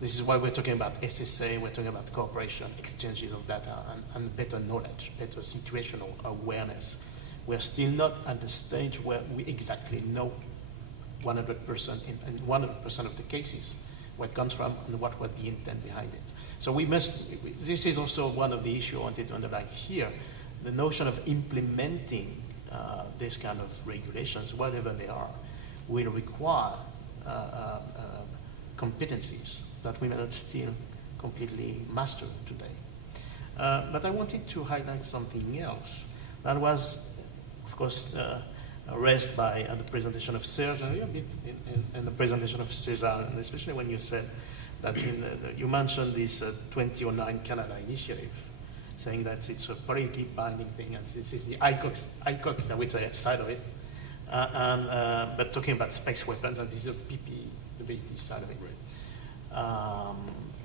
This is why we're talking about SSA, we're talking about cooperation, exchanges of data, and better knowledge, better situational awareness. We're still not at the stage where we exactly know 100% in 100% of the cases where it comes from and what was the intent behind it. So this is also one of the issues I wanted to underline here, the notion of implementing this kind of regulations, whatever they are, will require competencies that we may not still completely master today. But I wanted to highlight something else that was, of course, raised by the presentation of Serge and a bit in the presentation of Cesar, and especially when you said that you mentioned this 2009 Canada initiative, saying that it's a politically binding thing, and this is the ICOC, I would say, side of it, but talking about space weapons, and this is the PPWT side of it.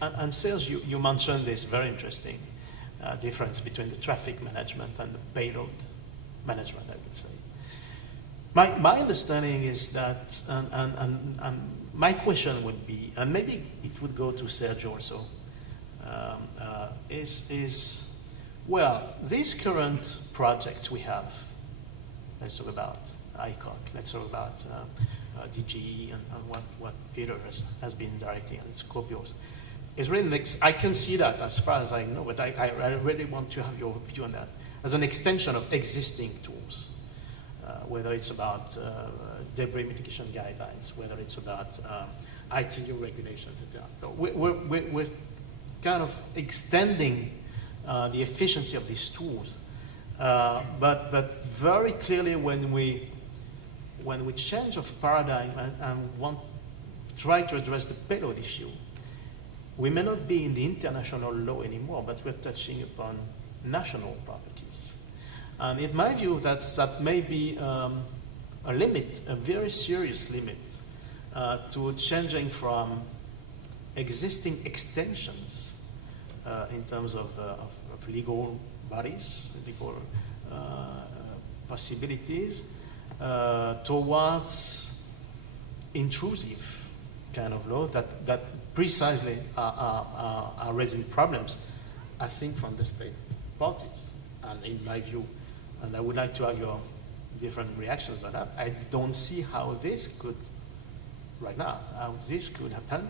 And Serge, you mentioned this very interesting difference between the traffic management and the payload management, I would say. My understanding is that, and my question would be, and maybe it would go to Serge also, well, these current projects we have, let's talk about ICOC, let's talk about DGE and what Peter has been directing and Scorpios. Is really I can see that as far as I know, but I really want to have your view on that as an extension of existing tools, whether it's about debris mitigation guidelines, whether it's about ITU regulations, etc. So we're kind of extending the efficiency of these tools, but very clearly when we change of paradigm and try to address the payload issue, we may not be in the international law anymore, but we're touching upon national properties. And in my view, that may be a limit, a very serious limit, to changing from existing extensions in terms of legal bodies, legal possibilities, towards intrusive kind of law that precisely are raising problems, I think, from the state parties. And in my view, and I would like to have your different reactions on that, I don't see how this could, right now, how this could happen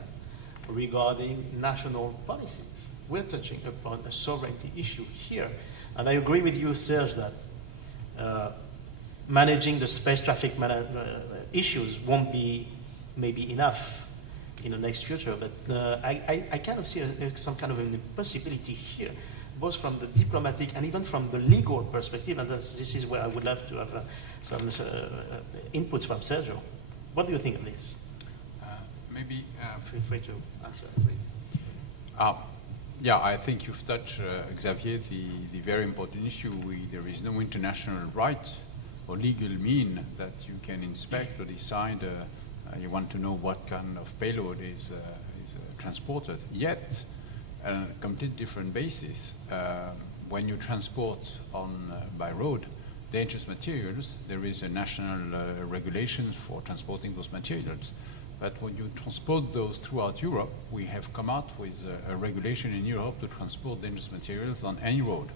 regarding national policies. We're touching upon a sovereignty issue here. And I agree with you, Serge, that managing the space traffic issues won't be maybe enough in the next future, but I kind of see some kind of a possibility here, both from the diplomatic and even from the legal perspective, and this is where I would love to have some inputs from Sergio. What do you think of this? Maybe feel free to answer, please. Yeah, I think you've touched, Xavier, the very important issue. There is no international right or legal mean that you can inspect or decide you want to know what kind of payload is transported. Yet, on a completely different basis, when you transport by road dangerous materials, there is a national regulation for transporting those materials. But when you transport those throughout Europe, we have come out with a regulation in Europe to transport dangerous materials on any road.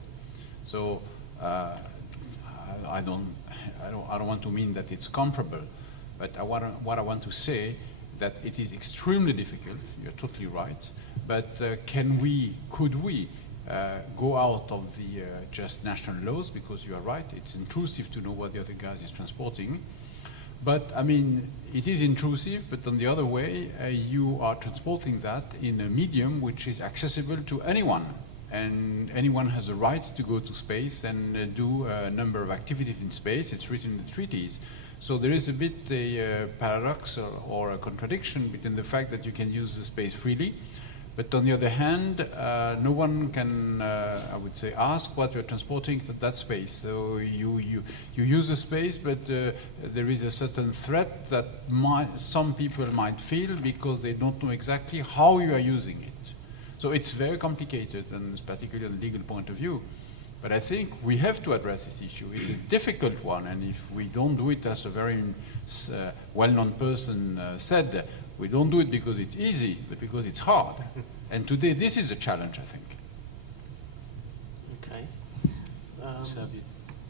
So I don't want to mean that it's comparable, but what I want to say that it is extremely difficult. You're totally right. But could we go out of the just national laws, because you are right, it's intrusive to know what the other guy is transporting. But I mean, it is intrusive, but on the other way, you are transporting that in a medium which is accessible to anyone. And anyone has a right to go to space and do a number of activities in space. It's written in the treaties. So there is a bit a paradox or a contradiction between the fact that you can use the space freely, but on the other hand, no one can, I would say, ask what you're transporting to that space. So you use the space, but there is a certain threat that some people might feel because they don't know exactly how you are using it. So it's very complicated, and particularly on the legal point of view. But I think we have to address this issue. It's a difficult one, and if we don't do it, as a very well-known person said, we don't do it because it's easy, but because it's hard. And today, this is a challenge, I think. Okay.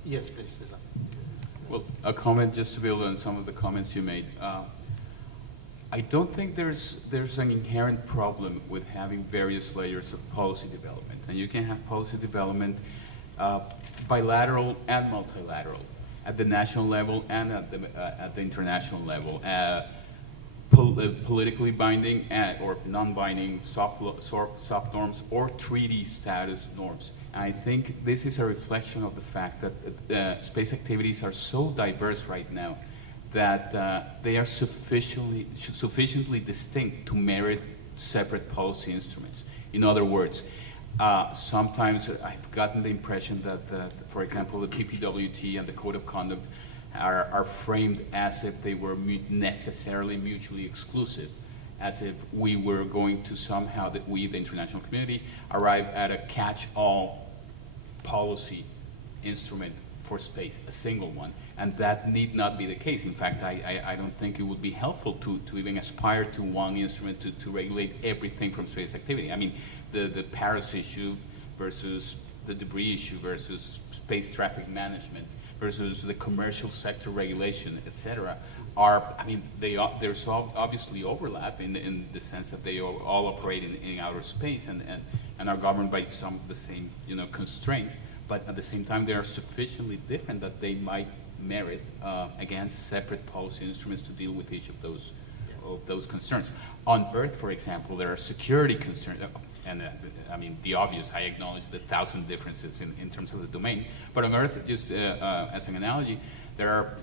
Yes, please, Cesar. Well, a comment just to build on some of the comments you made. I don't think there's an inherent problem with having various layers of policy development. And you can have policy development bilateral and multilateral, at the national level and at the international level. Politically binding or non-binding soft norms or treaty status norms. And I think this is a reflection of the fact that space activities are so diverse right now that they are sufficiently distinct to merit separate policy instruments. In other words, sometimes I've gotten the impression that, for example, the PPWT and the Code of Conduct are framed as if they were necessarily mutually exclusive, as if we were going to somehow, that we, the international community, arrive at a catch-all policy instrument for space, a single one. And that need not be the case. In fact, I don't think it would be helpful to even aspire to one instrument to regulate everything from space activity. I mean, the Paris issue versus the debris issue versus space traffic management versus the commercial sector regulation, et cetera, there's obviously overlap in the sense that they all operate in outer space and are governed by some of the same constraints, but at the same time they are sufficiently different that they might merit against separate policy instruments to deal with each of those concerns. On Earth, for example, there are security concerns, and I mean, the obvious, I acknowledge the 1,000 differences in terms of the domain, but on Earth, just as an analogy, there are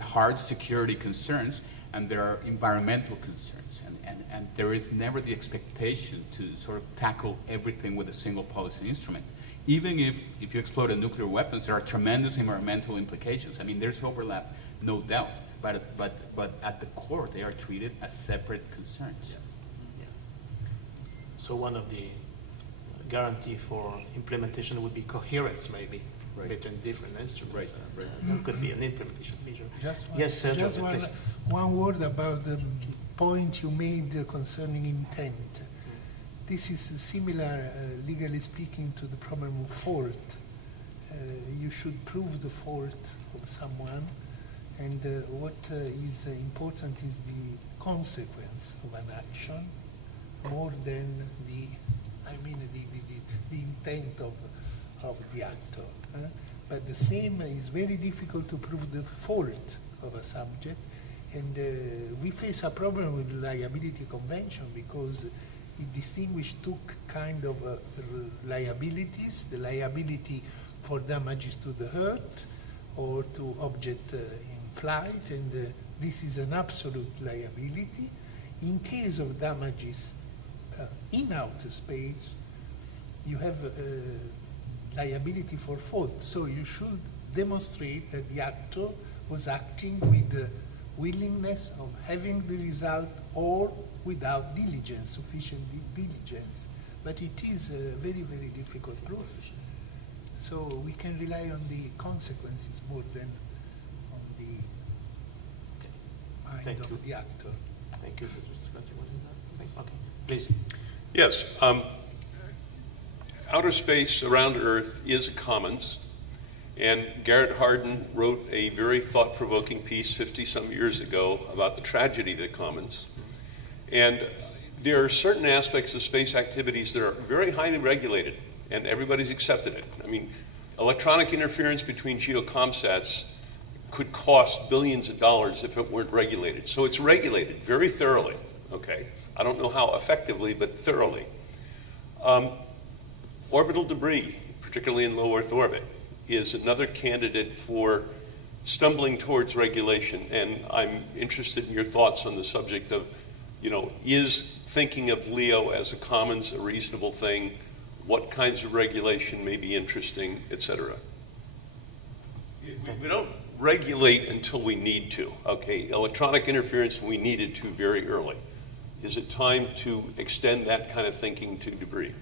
hard security concerns, and there are environmental concerns, and there is never the expectation to sort of tackle everything with a single policy instrument. Even if you explode a nuclear weapons, there are tremendous environmental implications. I mean, there's overlap, no doubt, but at the core, they are treated as separate concerns. Yeah. So one of the guarantee for implementation would be coherence, maybe, between different instruments. It could be an implementation measure. Yes, Sergio, just please. one word about the point you made concerning intent. This is similar, legally speaking, to the problem of fault. You should prove the fault of someone, and what is important is the consequence of an action, more than the intent of the actor. But the same is very difficult to prove the fault of a subject, and we face a problem with the liability convention because it distinguished two kind of liabilities: the liability for damages to the earth or to object in flight, and this is an absolute liability. In case of damages in outer space, you have liability for fault, so you should demonstrate that the actor was acting with the willingness of having the result or without diligence, sufficient diligence. But it is a very, very difficult proof. So we can rely on the consequences more than on the mind of the actor. Thank you. Okay, please. Yes. Outer space around Earth is a commons, and Garrett Hardin wrote a very thought-provoking piece 50-some years ago about the tragedy of the commons. And there are certain aspects of space activities that are very highly regulated, and everybody's accepted it. I mean, electronic interference between geocomsats could cost billions of dollars if it weren't regulated. So it's regulated very thoroughly, okay? I don't know how effectively, but thoroughly. Orbital debris, particularly in low Earth orbit, is another candidate for stumbling towards regulation, and I'm interested in your thoughts on the subject of, is thinking of LEO as a commons a reasonable thing? What kinds of regulation may be interesting, et cetera? We don't regulate until we need to, okay? Electronic interference, we needed to very early. Is it time to extend that kind of thinking to debris?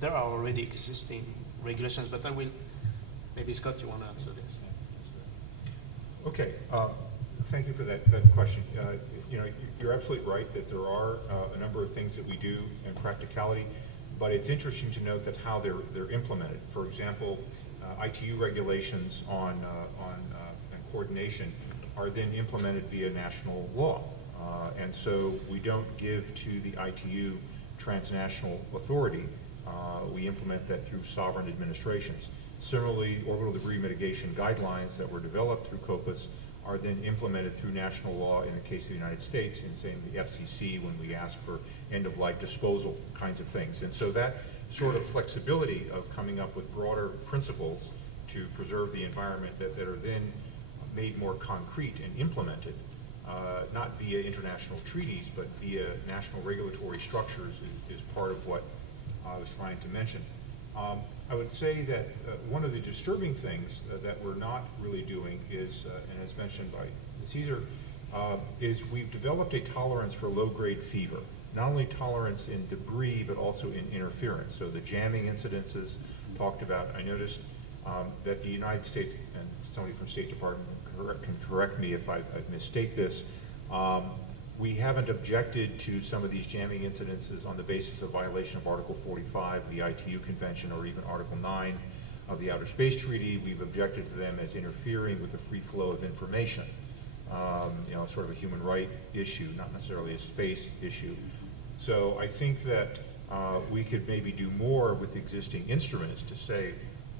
There are already existing regulations, but I will, maybe Scott, you want to answer this? Okay, thank you for that question. You're absolutely right that there are a number of things that we do in practicality, but it's interesting to note that how they're implemented. For example, ITU regulations on coordination are then implemented via national law. And so we don't give to the ITU transnational authority. We implement that through sovereign administrations. Similarly, orbital debris mitigation guidelines that were developed through COPUS are then implemented through national law in the case of the United States, in saying the FCC when we ask for end-of-life disposal kinds of things. And so that sort of flexibility of coming up with broader principles to preserve the environment that are then made more concrete and implemented, not via international treaties, but via national regulatory structures is part of what I was trying to mention. I would say that one of the disturbing things that we're not really doing is, and as mentioned by Caesar, is we've developed a tolerance for low-grade fever. Not only tolerance in debris, but also in interference. So the jamming incidences talked about, I noticed that the United States, and somebody from State Department can correct me if I mistake this, we haven't objected to some of these jamming incidences on the basis of violation of Article 45 of the ITU Convention or even Article 9 of the Outer Space Treaty. We've objected to them as interfering with the free flow of information. Sort of a human right issue, not necessarily a space issue. So I think that we could maybe do more with existing instruments to say,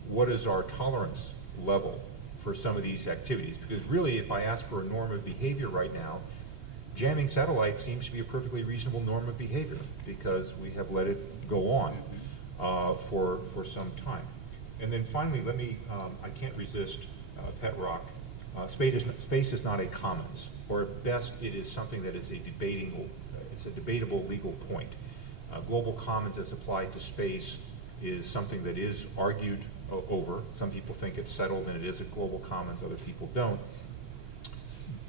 what is our tolerance level for some of these activities? Because really, if I ask for a norm of behavior right now, jamming satellites seems to be a perfectly reasonable norm of behavior because we have let it go on for some time. And then finally, I can't resist pet rock. Space is not a commons, or at best it is something that is it's a debatable legal point. Global commons as applied to space is something that is argued over. Some people think it's settled and it is a global commons, other people don't.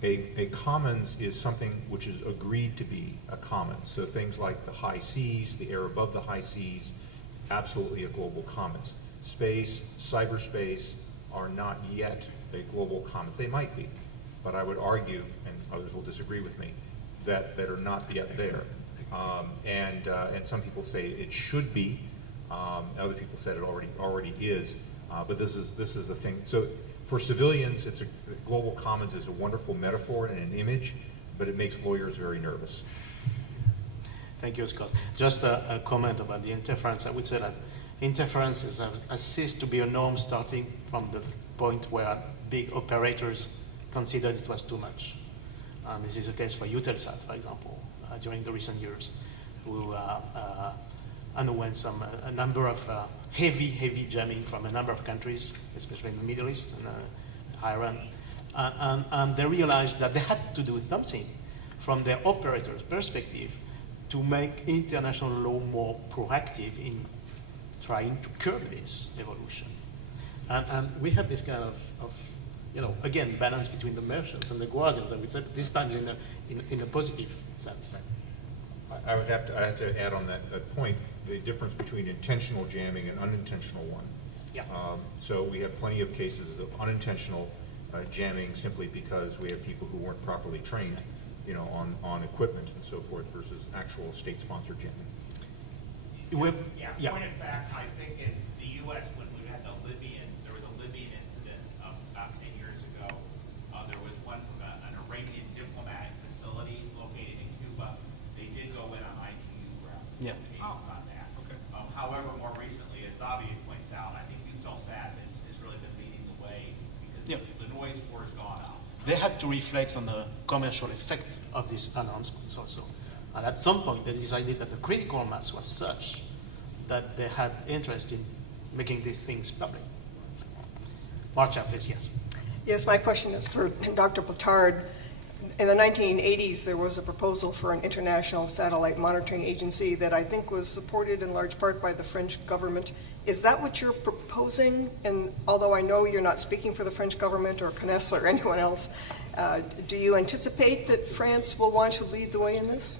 A commons is something which is agreed to be a commons. So things like the high seas, the air above the high seas, absolutely a global commons. Space, cyberspace are not yet a global commons. They might be, but I would argue, and others will disagree with me, that are not yet there. And some people say it should be. Other people said it already is. But this is the thing. So for civilians, global commons is a wonderful metaphor and an image, but it makes lawyers very nervous. Thank you, Scott. Just a comment about the interference. I would say that interference has ceased to be a norm starting from the point where big operators considered it was too much. This is the case for Eutelsat, for example, during the recent years, who underwent a number of heavy jamming from a number of countries, especially in the Middle East and Iran. And they realized that they had to do something from their operator's perspective to make international law more proactive in trying to curb this evolution. And we have this kind of again, balance between the merchants and the guardians, I would say, this time in a positive sense. I have to add on that point the difference between intentional jamming and unintentional one. Yeah. So we have plenty of cases of unintentional jamming simply because we have people who weren't properly trained, on equipment and so forth versus actual state-sponsored jamming. Point of fact, I think in the U.S. when we had there was a Libyan incident about 10 years ago. There was one from an Arabian diplomatic facility located in Cuba. They did go in on ITU grounds. Yeah. On that. Okay. However, more recently, as Xavier points out, I think Eutelsat has really been leading the way because the they had to reflect on the commercial effect of these announcements also. And at some point, they decided that the critical mass was such that they had interest in making these things public. Marcia, please, yes. Yes, my question is for Dr. Platard. In the 1980s, there was a proposal for an international satellite monitoring agency that I think was supported in large part by the French government. Is that what you're proposing? And although I know you're not speaking for the French government or CNES or anyone else, do you anticipate that France will want to lead the way in this?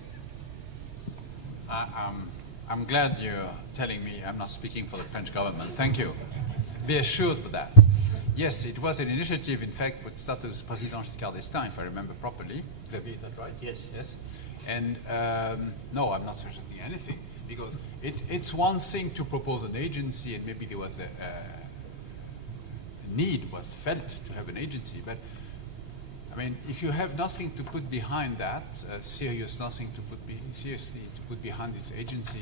I'm glad you're telling me I'm not speaking for the French government. Thank you. Be assured of that. Yes, it was an initiative, in fact, which started with President Giscard d'Estaing, if I remember properly. Xavier, is that right? Yes. Yes. And no, I'm not suggesting anything, because it's one thing to propose an agency, and maybe there was a need was felt to have an agency, but I mean, if you have nothing to put behind that, seriously to put behind this agency,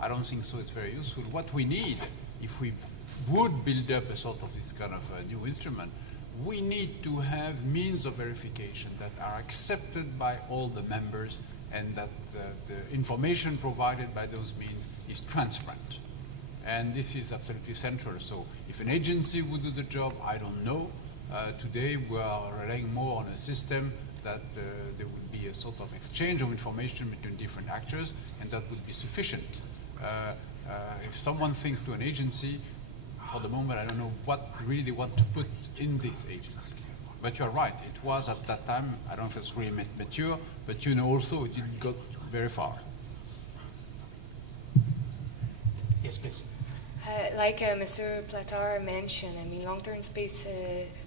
I don't think so. It's very useful. What we need, if we would build up a sort of this kind of new instrument, we need to have means of verification that are accepted by all the members, and that the information provided by those means is transparent. And this is absolutely central. So if an agency would do the job, I don't know. Today we are relying more on a system that there would be a sort of exchange of information between different actors, and that would be sufficient. If someone thinks to an agency, for the moment I don't know what really they want to put in this agency. But you're right, it was at that time, I don't know if it's really mature, but you know also it didn't go very far. Yes, please. Like Mr. Platard mentioned, I mean, long-term space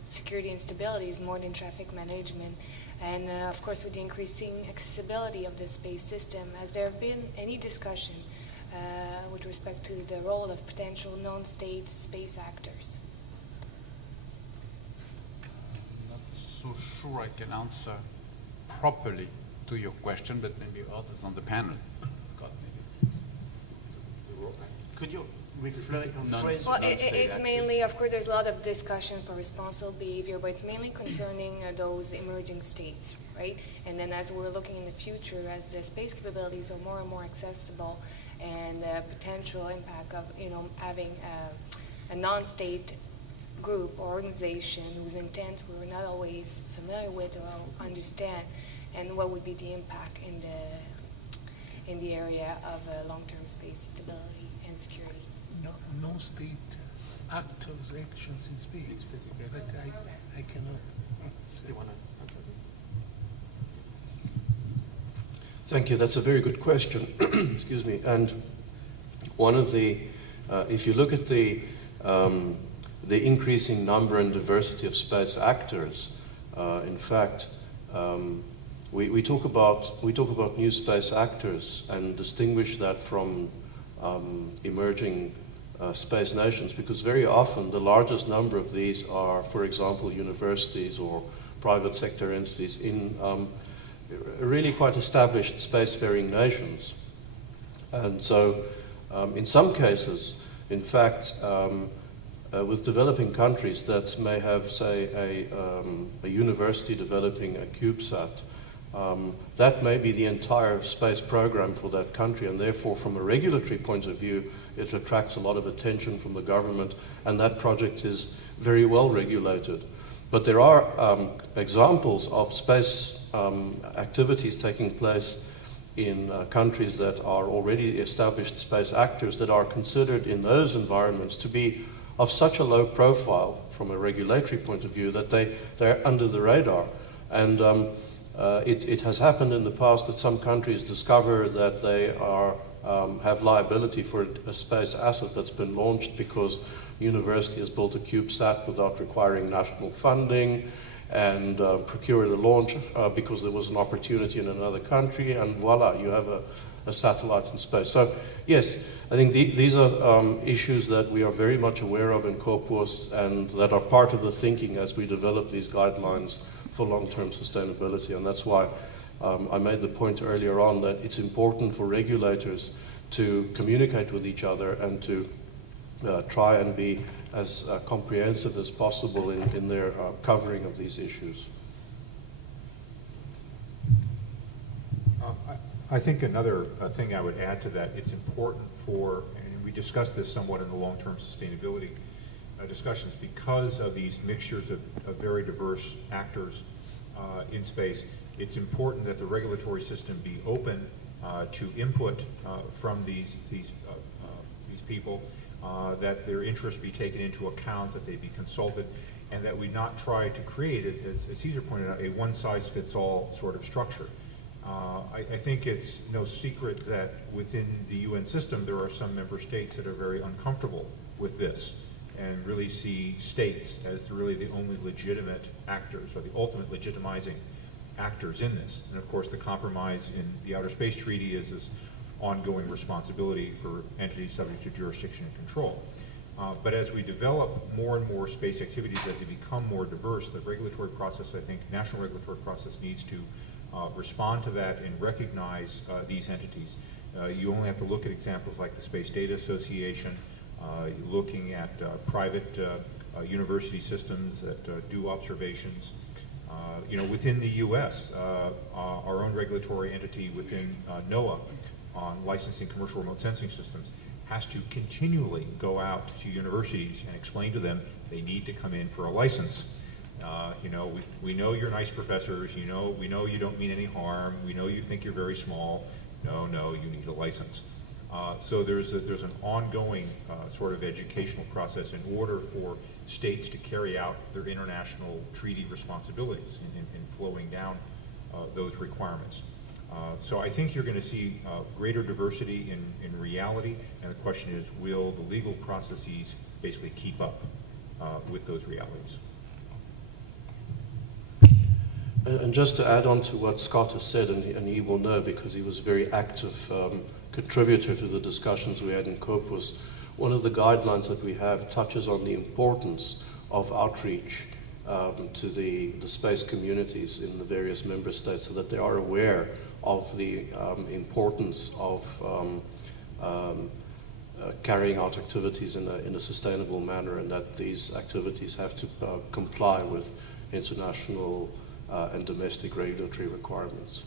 security and stability is more than traffic management. And of course, with the increasing accessibility of the space system, has there been any discussion with respect to the role of potential non-state space actors? I'm not so sure I can answer properly to your question, but maybe others on the panel. Scott, maybe. Could you reflect on the phrase? Well, it's mainly, of course, there's a lot of discussion for responsible behavior, but it's mainly concerning those emerging states, right? And then as we're looking in the future, as the space capabilities are more and more accessible, and the potential impact of, having a non-state group or organization whose intent we're not always familiar with or understand, and what would be the impact in the area of long-term space stability and security. No state actors' actions in space, but I cannot say. Thank you. That's a very good question. Excuse me. And one of the, if you look at the increasing number and diversity of space actors, in fact, we talk about new space actors and distinguish that from emerging space nations, because very often the largest number of these are, for example, universities or private sector entities in really quite established spacefaring nations. And so in some cases, in fact, with developing countries that may have, say, a university developing a CubeSat, that may be the entire space program for that country, and therefore from a regulatory point of view it attracts a lot of attention from the government, and that project is very well regulated. But there are examples of space activities taking place in countries that are already established space actors that are considered in those environments to be of such a low profile from a regulatory point of view that they're under the radar. And it has happened in the past that some countries discover that they have liability for a space asset that's been launched because university has built a CubeSat without requiring national funding, and procure the launch because there was an opportunity in another country, and voila, you have a satellite in space. So yes, I think these are issues that we are very much aware of in Corpus, and that are part of the thinking as we develop these guidelines for long-term sustainability. And that's why I made the point earlier on that it's important for regulators to communicate with each other and to try and be as comprehensive as possible in their covering of these issues. I think another thing I would add to that, it's important for, and we discussed this somewhat in the long-term sustainability discussions, because of these mixtures of very diverse actors in space, it's important that the regulatory system be open to input from these people, that their interests be taken into account, that they be consulted, and that we not try to create, as Cesar pointed out, a one-size-fits-all sort of structure. I think it's no secret that within the UN system there are some member states that are very uncomfortable with this and really see states as really the only legitimate actors, or the ultimate legitimizing actors in this. And of course the compromise in the Outer Space Treaty is this ongoing responsibility for entities subject to jurisdiction and control. But as we develop more and more space activities, as they become more diverse, the regulatory process, I think, national regulatory process needs to respond to that and recognize these entities. You only have to look at examples like the Space Data Association, looking at private university systems that do observations. Within the U.S., our own regulatory entity within NOAA on licensing commercial remote sensing systems has to continually go out to universities and explain to them they need to come in for a license. We know you're nice professors, we know you don't mean any harm, we know you think you're very small. No, you need a license. So there's an ongoing sort of educational process in order for states to carry out their international treaty responsibilities in flowing down those requirements. So I think you're going to see greater diversity in reality, and the question is, will the legal processes basically keep up with those realities? And just to add on to what Scott has said, and he will know because he was a very active contributor to the discussions we had in COPUS, one of the guidelines that we have touches on the importance of outreach to the space communities in the various member states so that they are aware of the importance of carrying out activities in a sustainable manner, and that these activities have to comply with international and domestic regulatory requirements.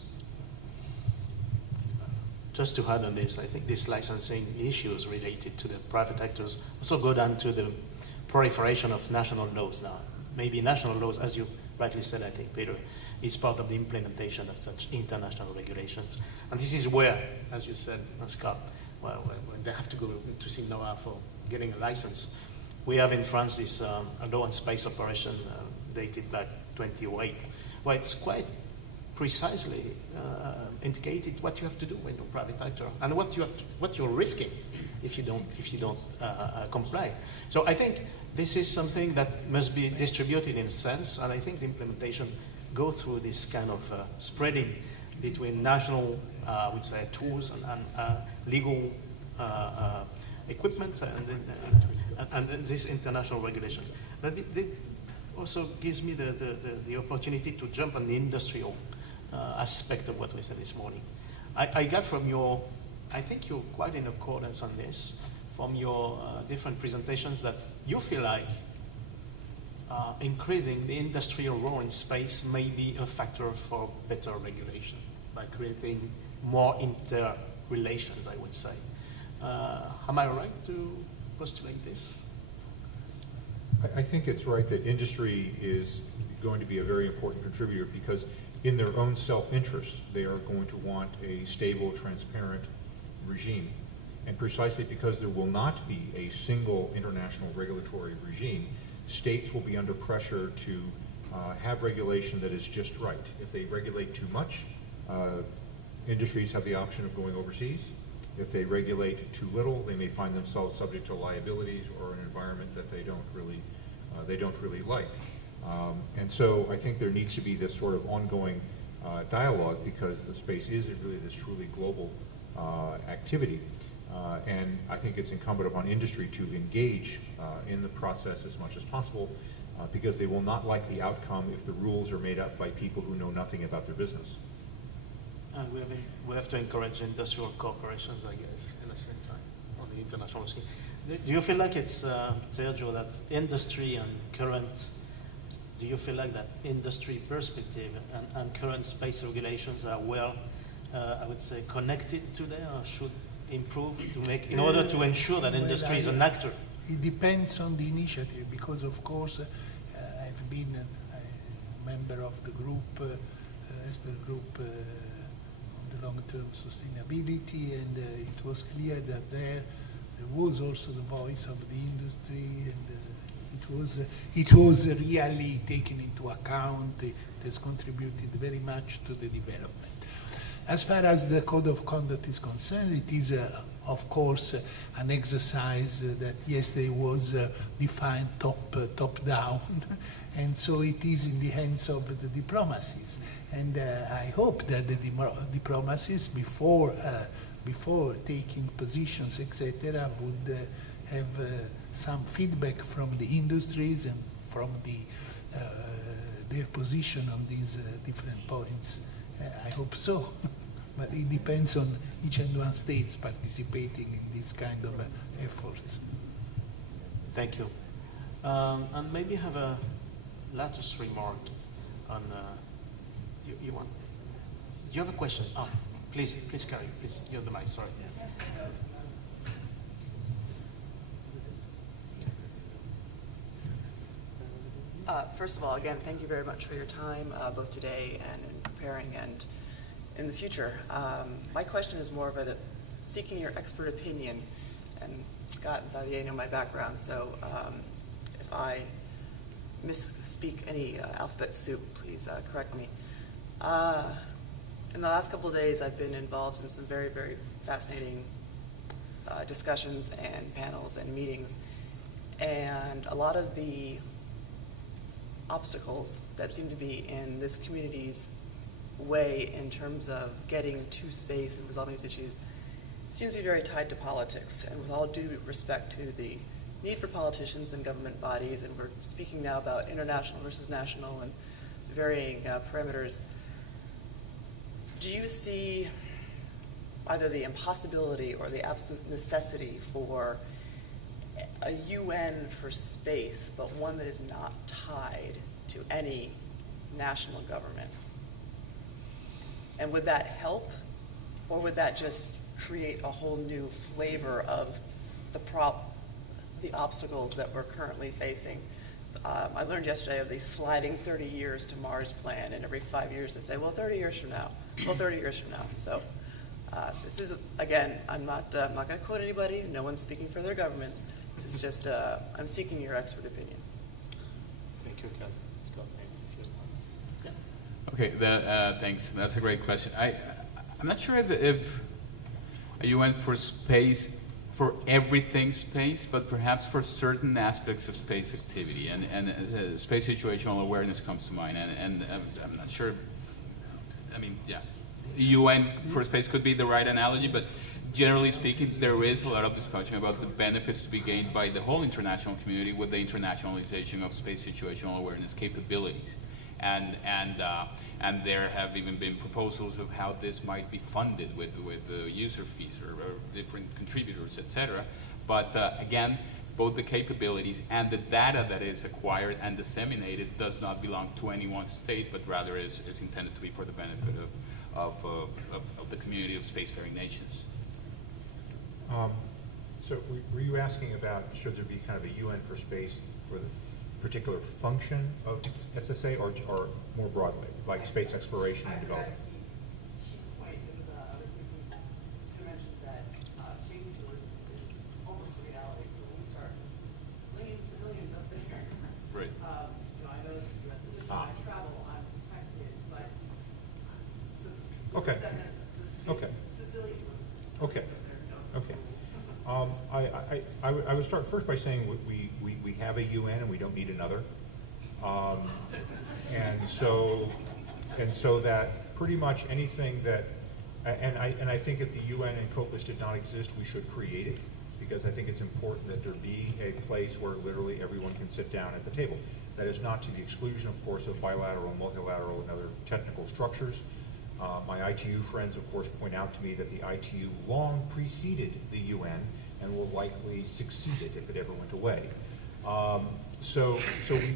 Just to add on this, I think these licensing issues related to the private actors also go down to the proliferation of national laws now. Maybe national laws, as you rightly said, I think, Peter, is part of the implementation of such international regulations. And this is where, as you said, Scott, well, they have to go to see NOAA for getting a license. We have in France this law on space operation dated back 2008, where it's quite precisely indicated what you have to do when you're a private actor and what you're risking if you don't comply. So I think this is something that must be distributed in a sense, and I think the implementation go through this kind of spreading between national, I would say, tools and legal equipment and this international regulation. But it also gives me the opportunity to jump on the industrial aspect of what we said this morning. I got from I think you're quite in accordance on this, from your different presentations, that you feel like increasing the industrial role in space may be a factor for better regulation by creating more interrelations, I would say. Am I right to postulate this? I think it's right that industry is going to be a very important contributor, because in their own self-interest, they are going to want a stable, transparent regime. And precisely because there will not be a single international regulatory regime, states will be under pressure to have regulation that is just right. If they regulate too much, industries have the option of going overseas. If they regulate too little, they may find themselves subject to liabilities or an environment that they don't really like. And so I think there needs to be this sort of ongoing dialogue, because the space is really this truly global activity. And I think it's incumbent upon industry to engage in the process as much as possible, because they will not like the outcome if the rules are made up by people who know nothing about their business. And we have to encourage industrial corporations, I guess, in the same time, on the international scene. Do you feel like it's, Sergio, that industry and current, do you feel like that industry perspective and current space regulations are well I would say, connected today, or should improve to make, in order to ensure that industry is an actor? It depends on the initiative, because of course I've been a member of the group, expert group on the long-term sustainability, and it was clear that there was also the voice of the industry, and it was really taken into account. It has contributed very much to the development. As far as the code of conduct is concerned, it is, of course, an exercise that yesterday was defined top-down, and so it is in the hands of the diplomacies. And I hope that the diplomacies, before taking positions, etc., would have some feedback from the industries and from their position on these different points. I hope so, but it depends on each and one state participating in this kind of efforts. Thank you. And maybe have a latest remark on, you want, do you have a question? Oh, please, Carrie, please, you have the mic, sorry. First of all, again, thank you very much for your time, both today and in preparing and in the future. My question is more of a seeking your expert opinion, and Scott and Xavier know my background, so if I misspeak any alphabet soup, please correct me. In the last couple of days, I've been involved in some very, very fascinating discussions and panels and meetings, and a lot of the obstacles that seem to be in this community's way in terms of getting to space and resolving these issues seems to be very tied to politics. And with all due respect to the need for politicians and government bodies, and we're speaking now about international versus national and varying parameters, do you see either the impossibility or the absolute necessity for a UN for space, but one that is not tied to any national government? And would that help, or would that just create a whole new flavor of the obstacles that we're currently facing? I learned yesterday of the sliding 30 years to Mars plan, and every 5 years they say, well, 30 years from now, well, 30 years from now. So this is, again, I'm not going to quote anybody. No one's speaking for their governments. This is just, I'm seeking your expert opinion. Thank you, Ken. Scott, maybe if you Okay, thanks. That's a great question. I'm not sure if you went for space, for everything space, but perhaps for certain aspects of space activity, and space situational awareness comes to mind, and I'm not sure. I mean, yeah, UN for space could be the right analogy, but generally speaking, there is a lot of discussion about the benefits to be gained by the whole international community with the internationalization of space situational awareness capabilities. And there have even been proposals of how this might be funded with user fees or different contributors, etc. But again, both the capabilities and the data that is acquired and disseminated does not belong to any one state, but rather is intended to be for the benefit of the community of spacefaring nations. So were you asking about should there be kind of a UN for space for the particular function of SSA, or more broadly, like space exploration and development? Key point is I was thinking, Stu mentioned that space tourism is almost a reality. So when we start bringing civilians up there, Right. I know as a U.S. citizen, I travel, I'm protected, but Okay. that means the Okay. civilian Okay. Okay. I would start first by saying we have a UN and we don't need another, and so that pretty much anything that, and I think if the UN and COPUS did not exist, we should create it, because I think it's important that there be a place where literally everyone can sit down at the table. That is not to the exclusion, of course, of bilateral, multilateral, and other technical structures. My ITU friends, of course, point out to me that the ITU long preceded the UN and will likely succeed it if it ever went away. So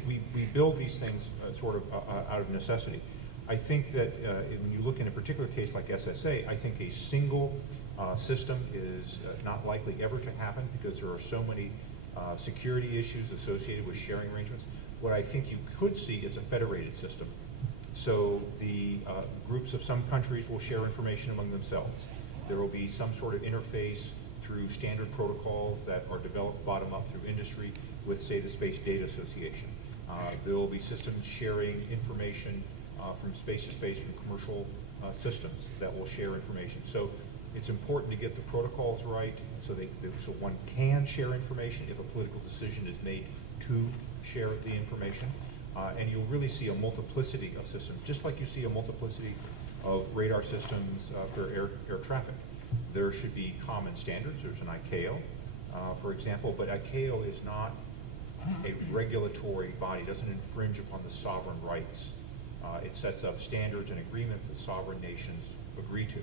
we build these things sort of out of necessity. I think that when you look in a particular case like SSA, I think a single system is not likely ever to happen because there are so many security issues associated with sharing arrangements. What I think you could see is a federated system. So the groups of some countries will share information among themselves. There will be some sort of interface through standard protocols that are developed bottom up through industry with, say, the Space Data Association. There will be systems sharing information from space to space from commercial systems that will share information. So it's important to get the protocols right so one can share information if a political decision is made to share the information. And you'll really see a multiplicity of systems, just like you see a multiplicity of radar systems for air traffic. There should be common standards. There's an ICAO, for example, but ICAO is not a regulatory body. It doesn't infringe upon the sovereign rights. It sets up standards and agreements that sovereign nations agree to.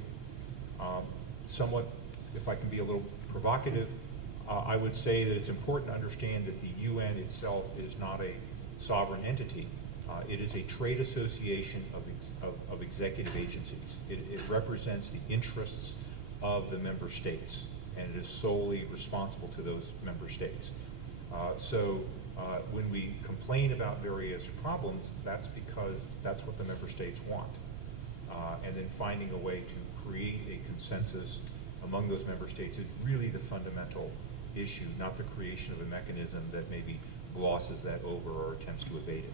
Somewhat, if I can be a little provocative, I would say that it's important to understand that the UN itself is not a sovereign entity. It is a trade association of executive agencies. It represents the interests of the member states, and it is solely responsible to those member states. So when we complain about various problems, that's because that's what the member states want. And then finding a way to create a consensus among those member states is really the fundamental issue, not the creation of a mechanism that maybe glosses that over or attempts to evade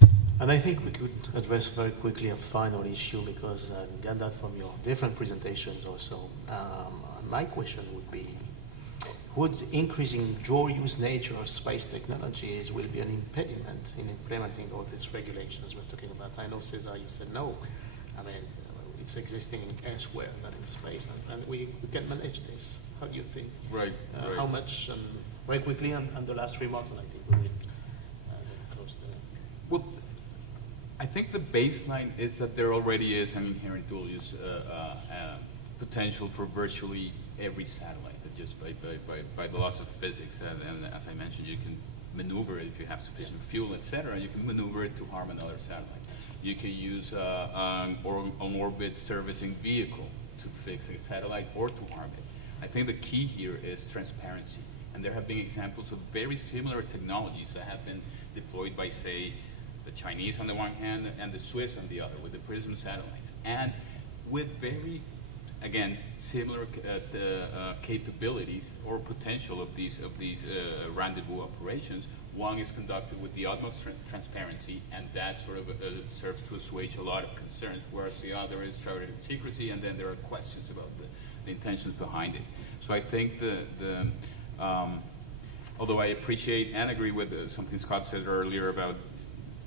it. And I think we could address very quickly a final issue because I got that from your different presentations also. My question would be, would increasing dual-use nature of space technologies will be an impediment in implementing all these regulations we're talking about? I know, Cesar, you said no. I mean, it's existing elsewhere than in space, and we can manage this. How do you think? Right. How much? Very quickly, and the last remarks, and I think we will close the... Well, I think the baseline is that there already is an inherent dual-use potential for virtually every satellite, just by the laws of physics. And as I mentioned, you can maneuver it if you have sufficient fuel, etc. You can maneuver it to harm another satellite. You can use an on-orbit servicing vehicle to fix a satellite or to harm it. I think the key here is transparency. And there have been examples of very similar technologies that have been deployed by, say, the Chinese on the one hand and the Swiss on the other with the PRISM satellites. And with very, again, similar capabilities or potential of these rendezvous operations. One is conducted with the utmost transparency, and that sort of serves to assuage a lot of concerns, whereas the other is shrouded in secrecy, and then there are questions about the intentions behind it. So I think although I appreciate and agree with something Scott said earlier about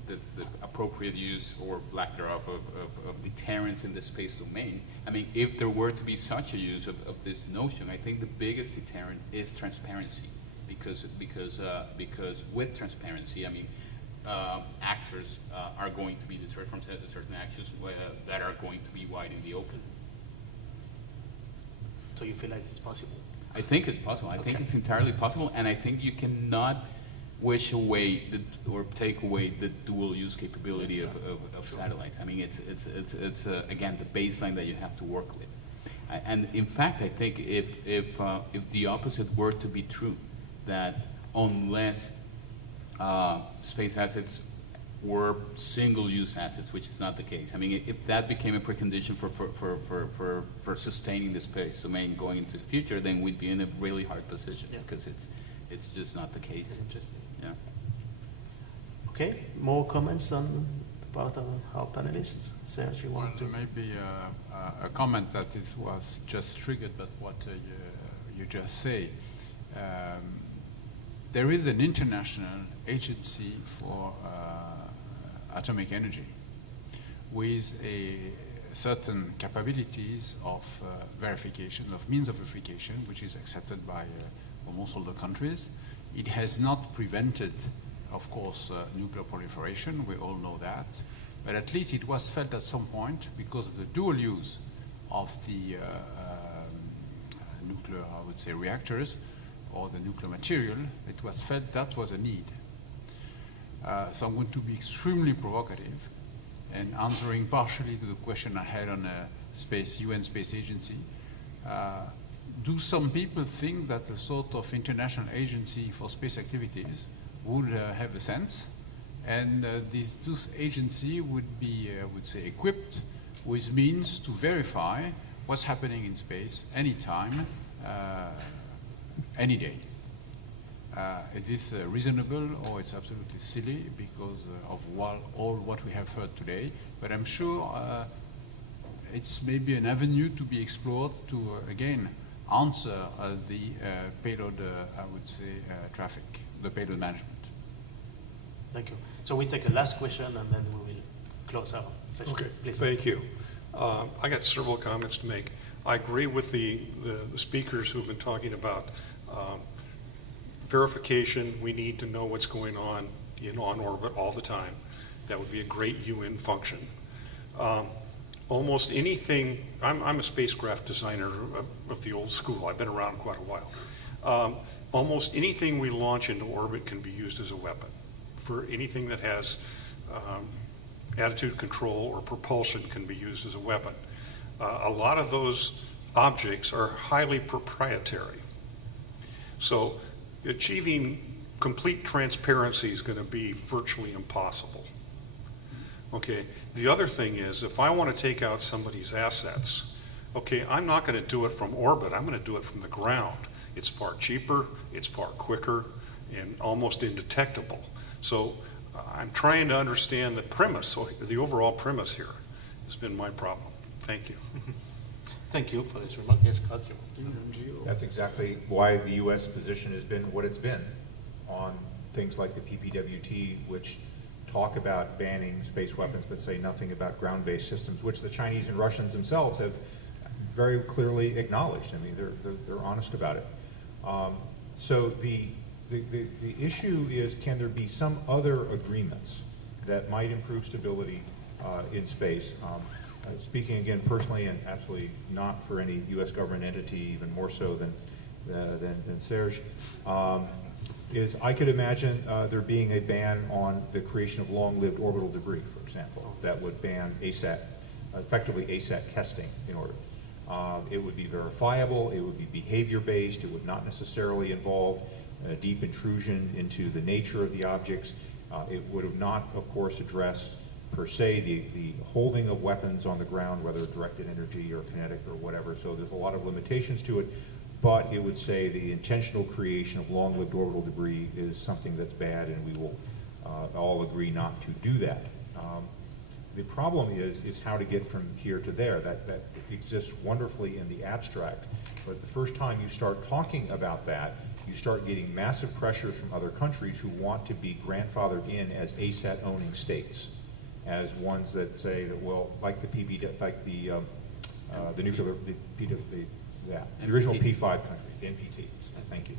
the appropriate use or lack thereof of deterrence in the space domain, I mean, if there were to be such a use of this notion, I think the biggest deterrent is transparency. Because with transparency, I mean, actors are going to be deterred from certain actions that are going to be wide in the open. So you feel like it's possible? I think it's possible. I think it's entirely possible, and I think you cannot wish away or take away the dual-use capability of satellites. I mean, it's again the baseline that you have to work with. And in fact, I think if the opposite were to be true, that unless space assets were single-use assets, which is not the case. I mean, if that became a precondition for sustaining the space domain going into the future, then we'd be in a really hard position because it's just not the case. It's interesting. Yeah. Okay. More comments on the part of our panelists? Serge, you want to? Maybe a comment that was just triggered by what you just say. There is an international agency for atomic energy with certain capabilities of verification, of means of verification, which is accepted by almost all the countries. It has not prevented, of course, nuclear proliferation, we all know that, but at least it was felt at some point, because of the dual use of the nuclear, I would say, reactors, or the nuclear material, it was felt that was a need. So I'm going to be extremely provocative and answering partially to the question I had on UN Space Agency. Do some people think that a sort of international agency for space activities would have a sense? And this agency would be, I would say, equipped with means to verify what's happening in space anytime, any day. Is this reasonable, or it's absolutely silly because of all what we have heard today? But I'm sure it's maybe an avenue to be explored to, again, answer the payload, I would say, traffic, the payload management. Thank you. So we take a last question and then we will close our session. Okay, Please. thank you. I got several comments to make. I agree with the speakers who have been talking about verification. We need to know what's going on orbit all the time. That would be a great UN function. Almost anything, I'm a spacecraft designer of the old school. I've been around quite a while. Almost anything we launch into orbit can be used as a weapon. For anything that has attitude control or propulsion can be used as a weapon. A lot of those objects are highly proprietary. So achieving complete transparency is going to be virtually impossible. Okay, the other thing is, if I want to take out somebody's assets, okay, I'm not going to do it from orbit, I'm going to do it from the ground. It's far cheaper, it's far quicker, and almost indetectable. So I'm trying to understand the premise, the overall premise here has been my problem. Thank you. Thank you for this remark. Yes, Scott, That's exactly why the U.S. position has been what it's been on things like the PPWT, which talk about banning space weapons but say nothing about ground-based systems, which the Chinese and Russians themselves have very clearly acknowledged. I mean, they're honest about it. So the issue is, can there be some other agreements that might improve stability in space? Speaking again personally, and absolutely not for any U.S. government entity, even more so than Serge, is I could imagine there being a ban on the creation of long-lived orbital debris, for example, that would ban ASAT, effectively ASAT testing in orbit. It would be verifiable, it would be behavior-based, it would not necessarily involve a deep intrusion into the nature of the objects. It would have not, of course, address per se the holding of weapons on the ground, whether directed energy or kinetic or whatever. So there's a lot of limitations to it, but it would say the intentional creation of long-lived orbital debris is something that's bad, and we will all agree not to do that. The problem is how to get from here to there. That exists wonderfully in the abstract, but the first time you start talking about that, you start getting massive pressures from other countries who want to be grandfathered in as ASAT-owning states, as ones that say that, well, like the nuclear, the original P5 countries, the NPTs. Thank you.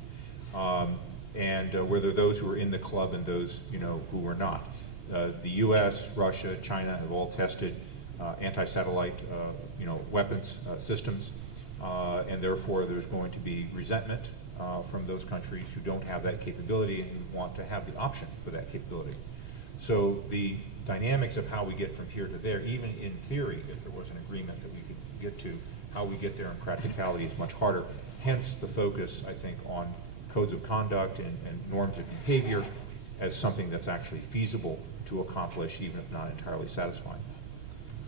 And whether those who are in the club and those who are not. The U.S., Russia, China have all tested anti-satellite weapons systems, and therefore there's going to be resentment from those countries who don't have that capability and who want to have the option for that capability. So the dynamics of how we get from here to there, even in theory, if there was an agreement that we could get to, how we get there in practicality is much harder. Hence the focus, I think, on codes of conduct and norms of behavior as something that's actually feasible to accomplish, even if not entirely satisfying.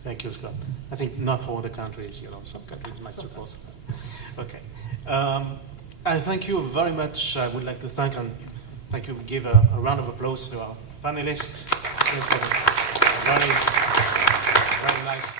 Thank you, Scott. I think not all the countries, some countries might support. Okay. I thank you very much. I would like to thank you. Give a round of applause to our panelists. Very, very nice.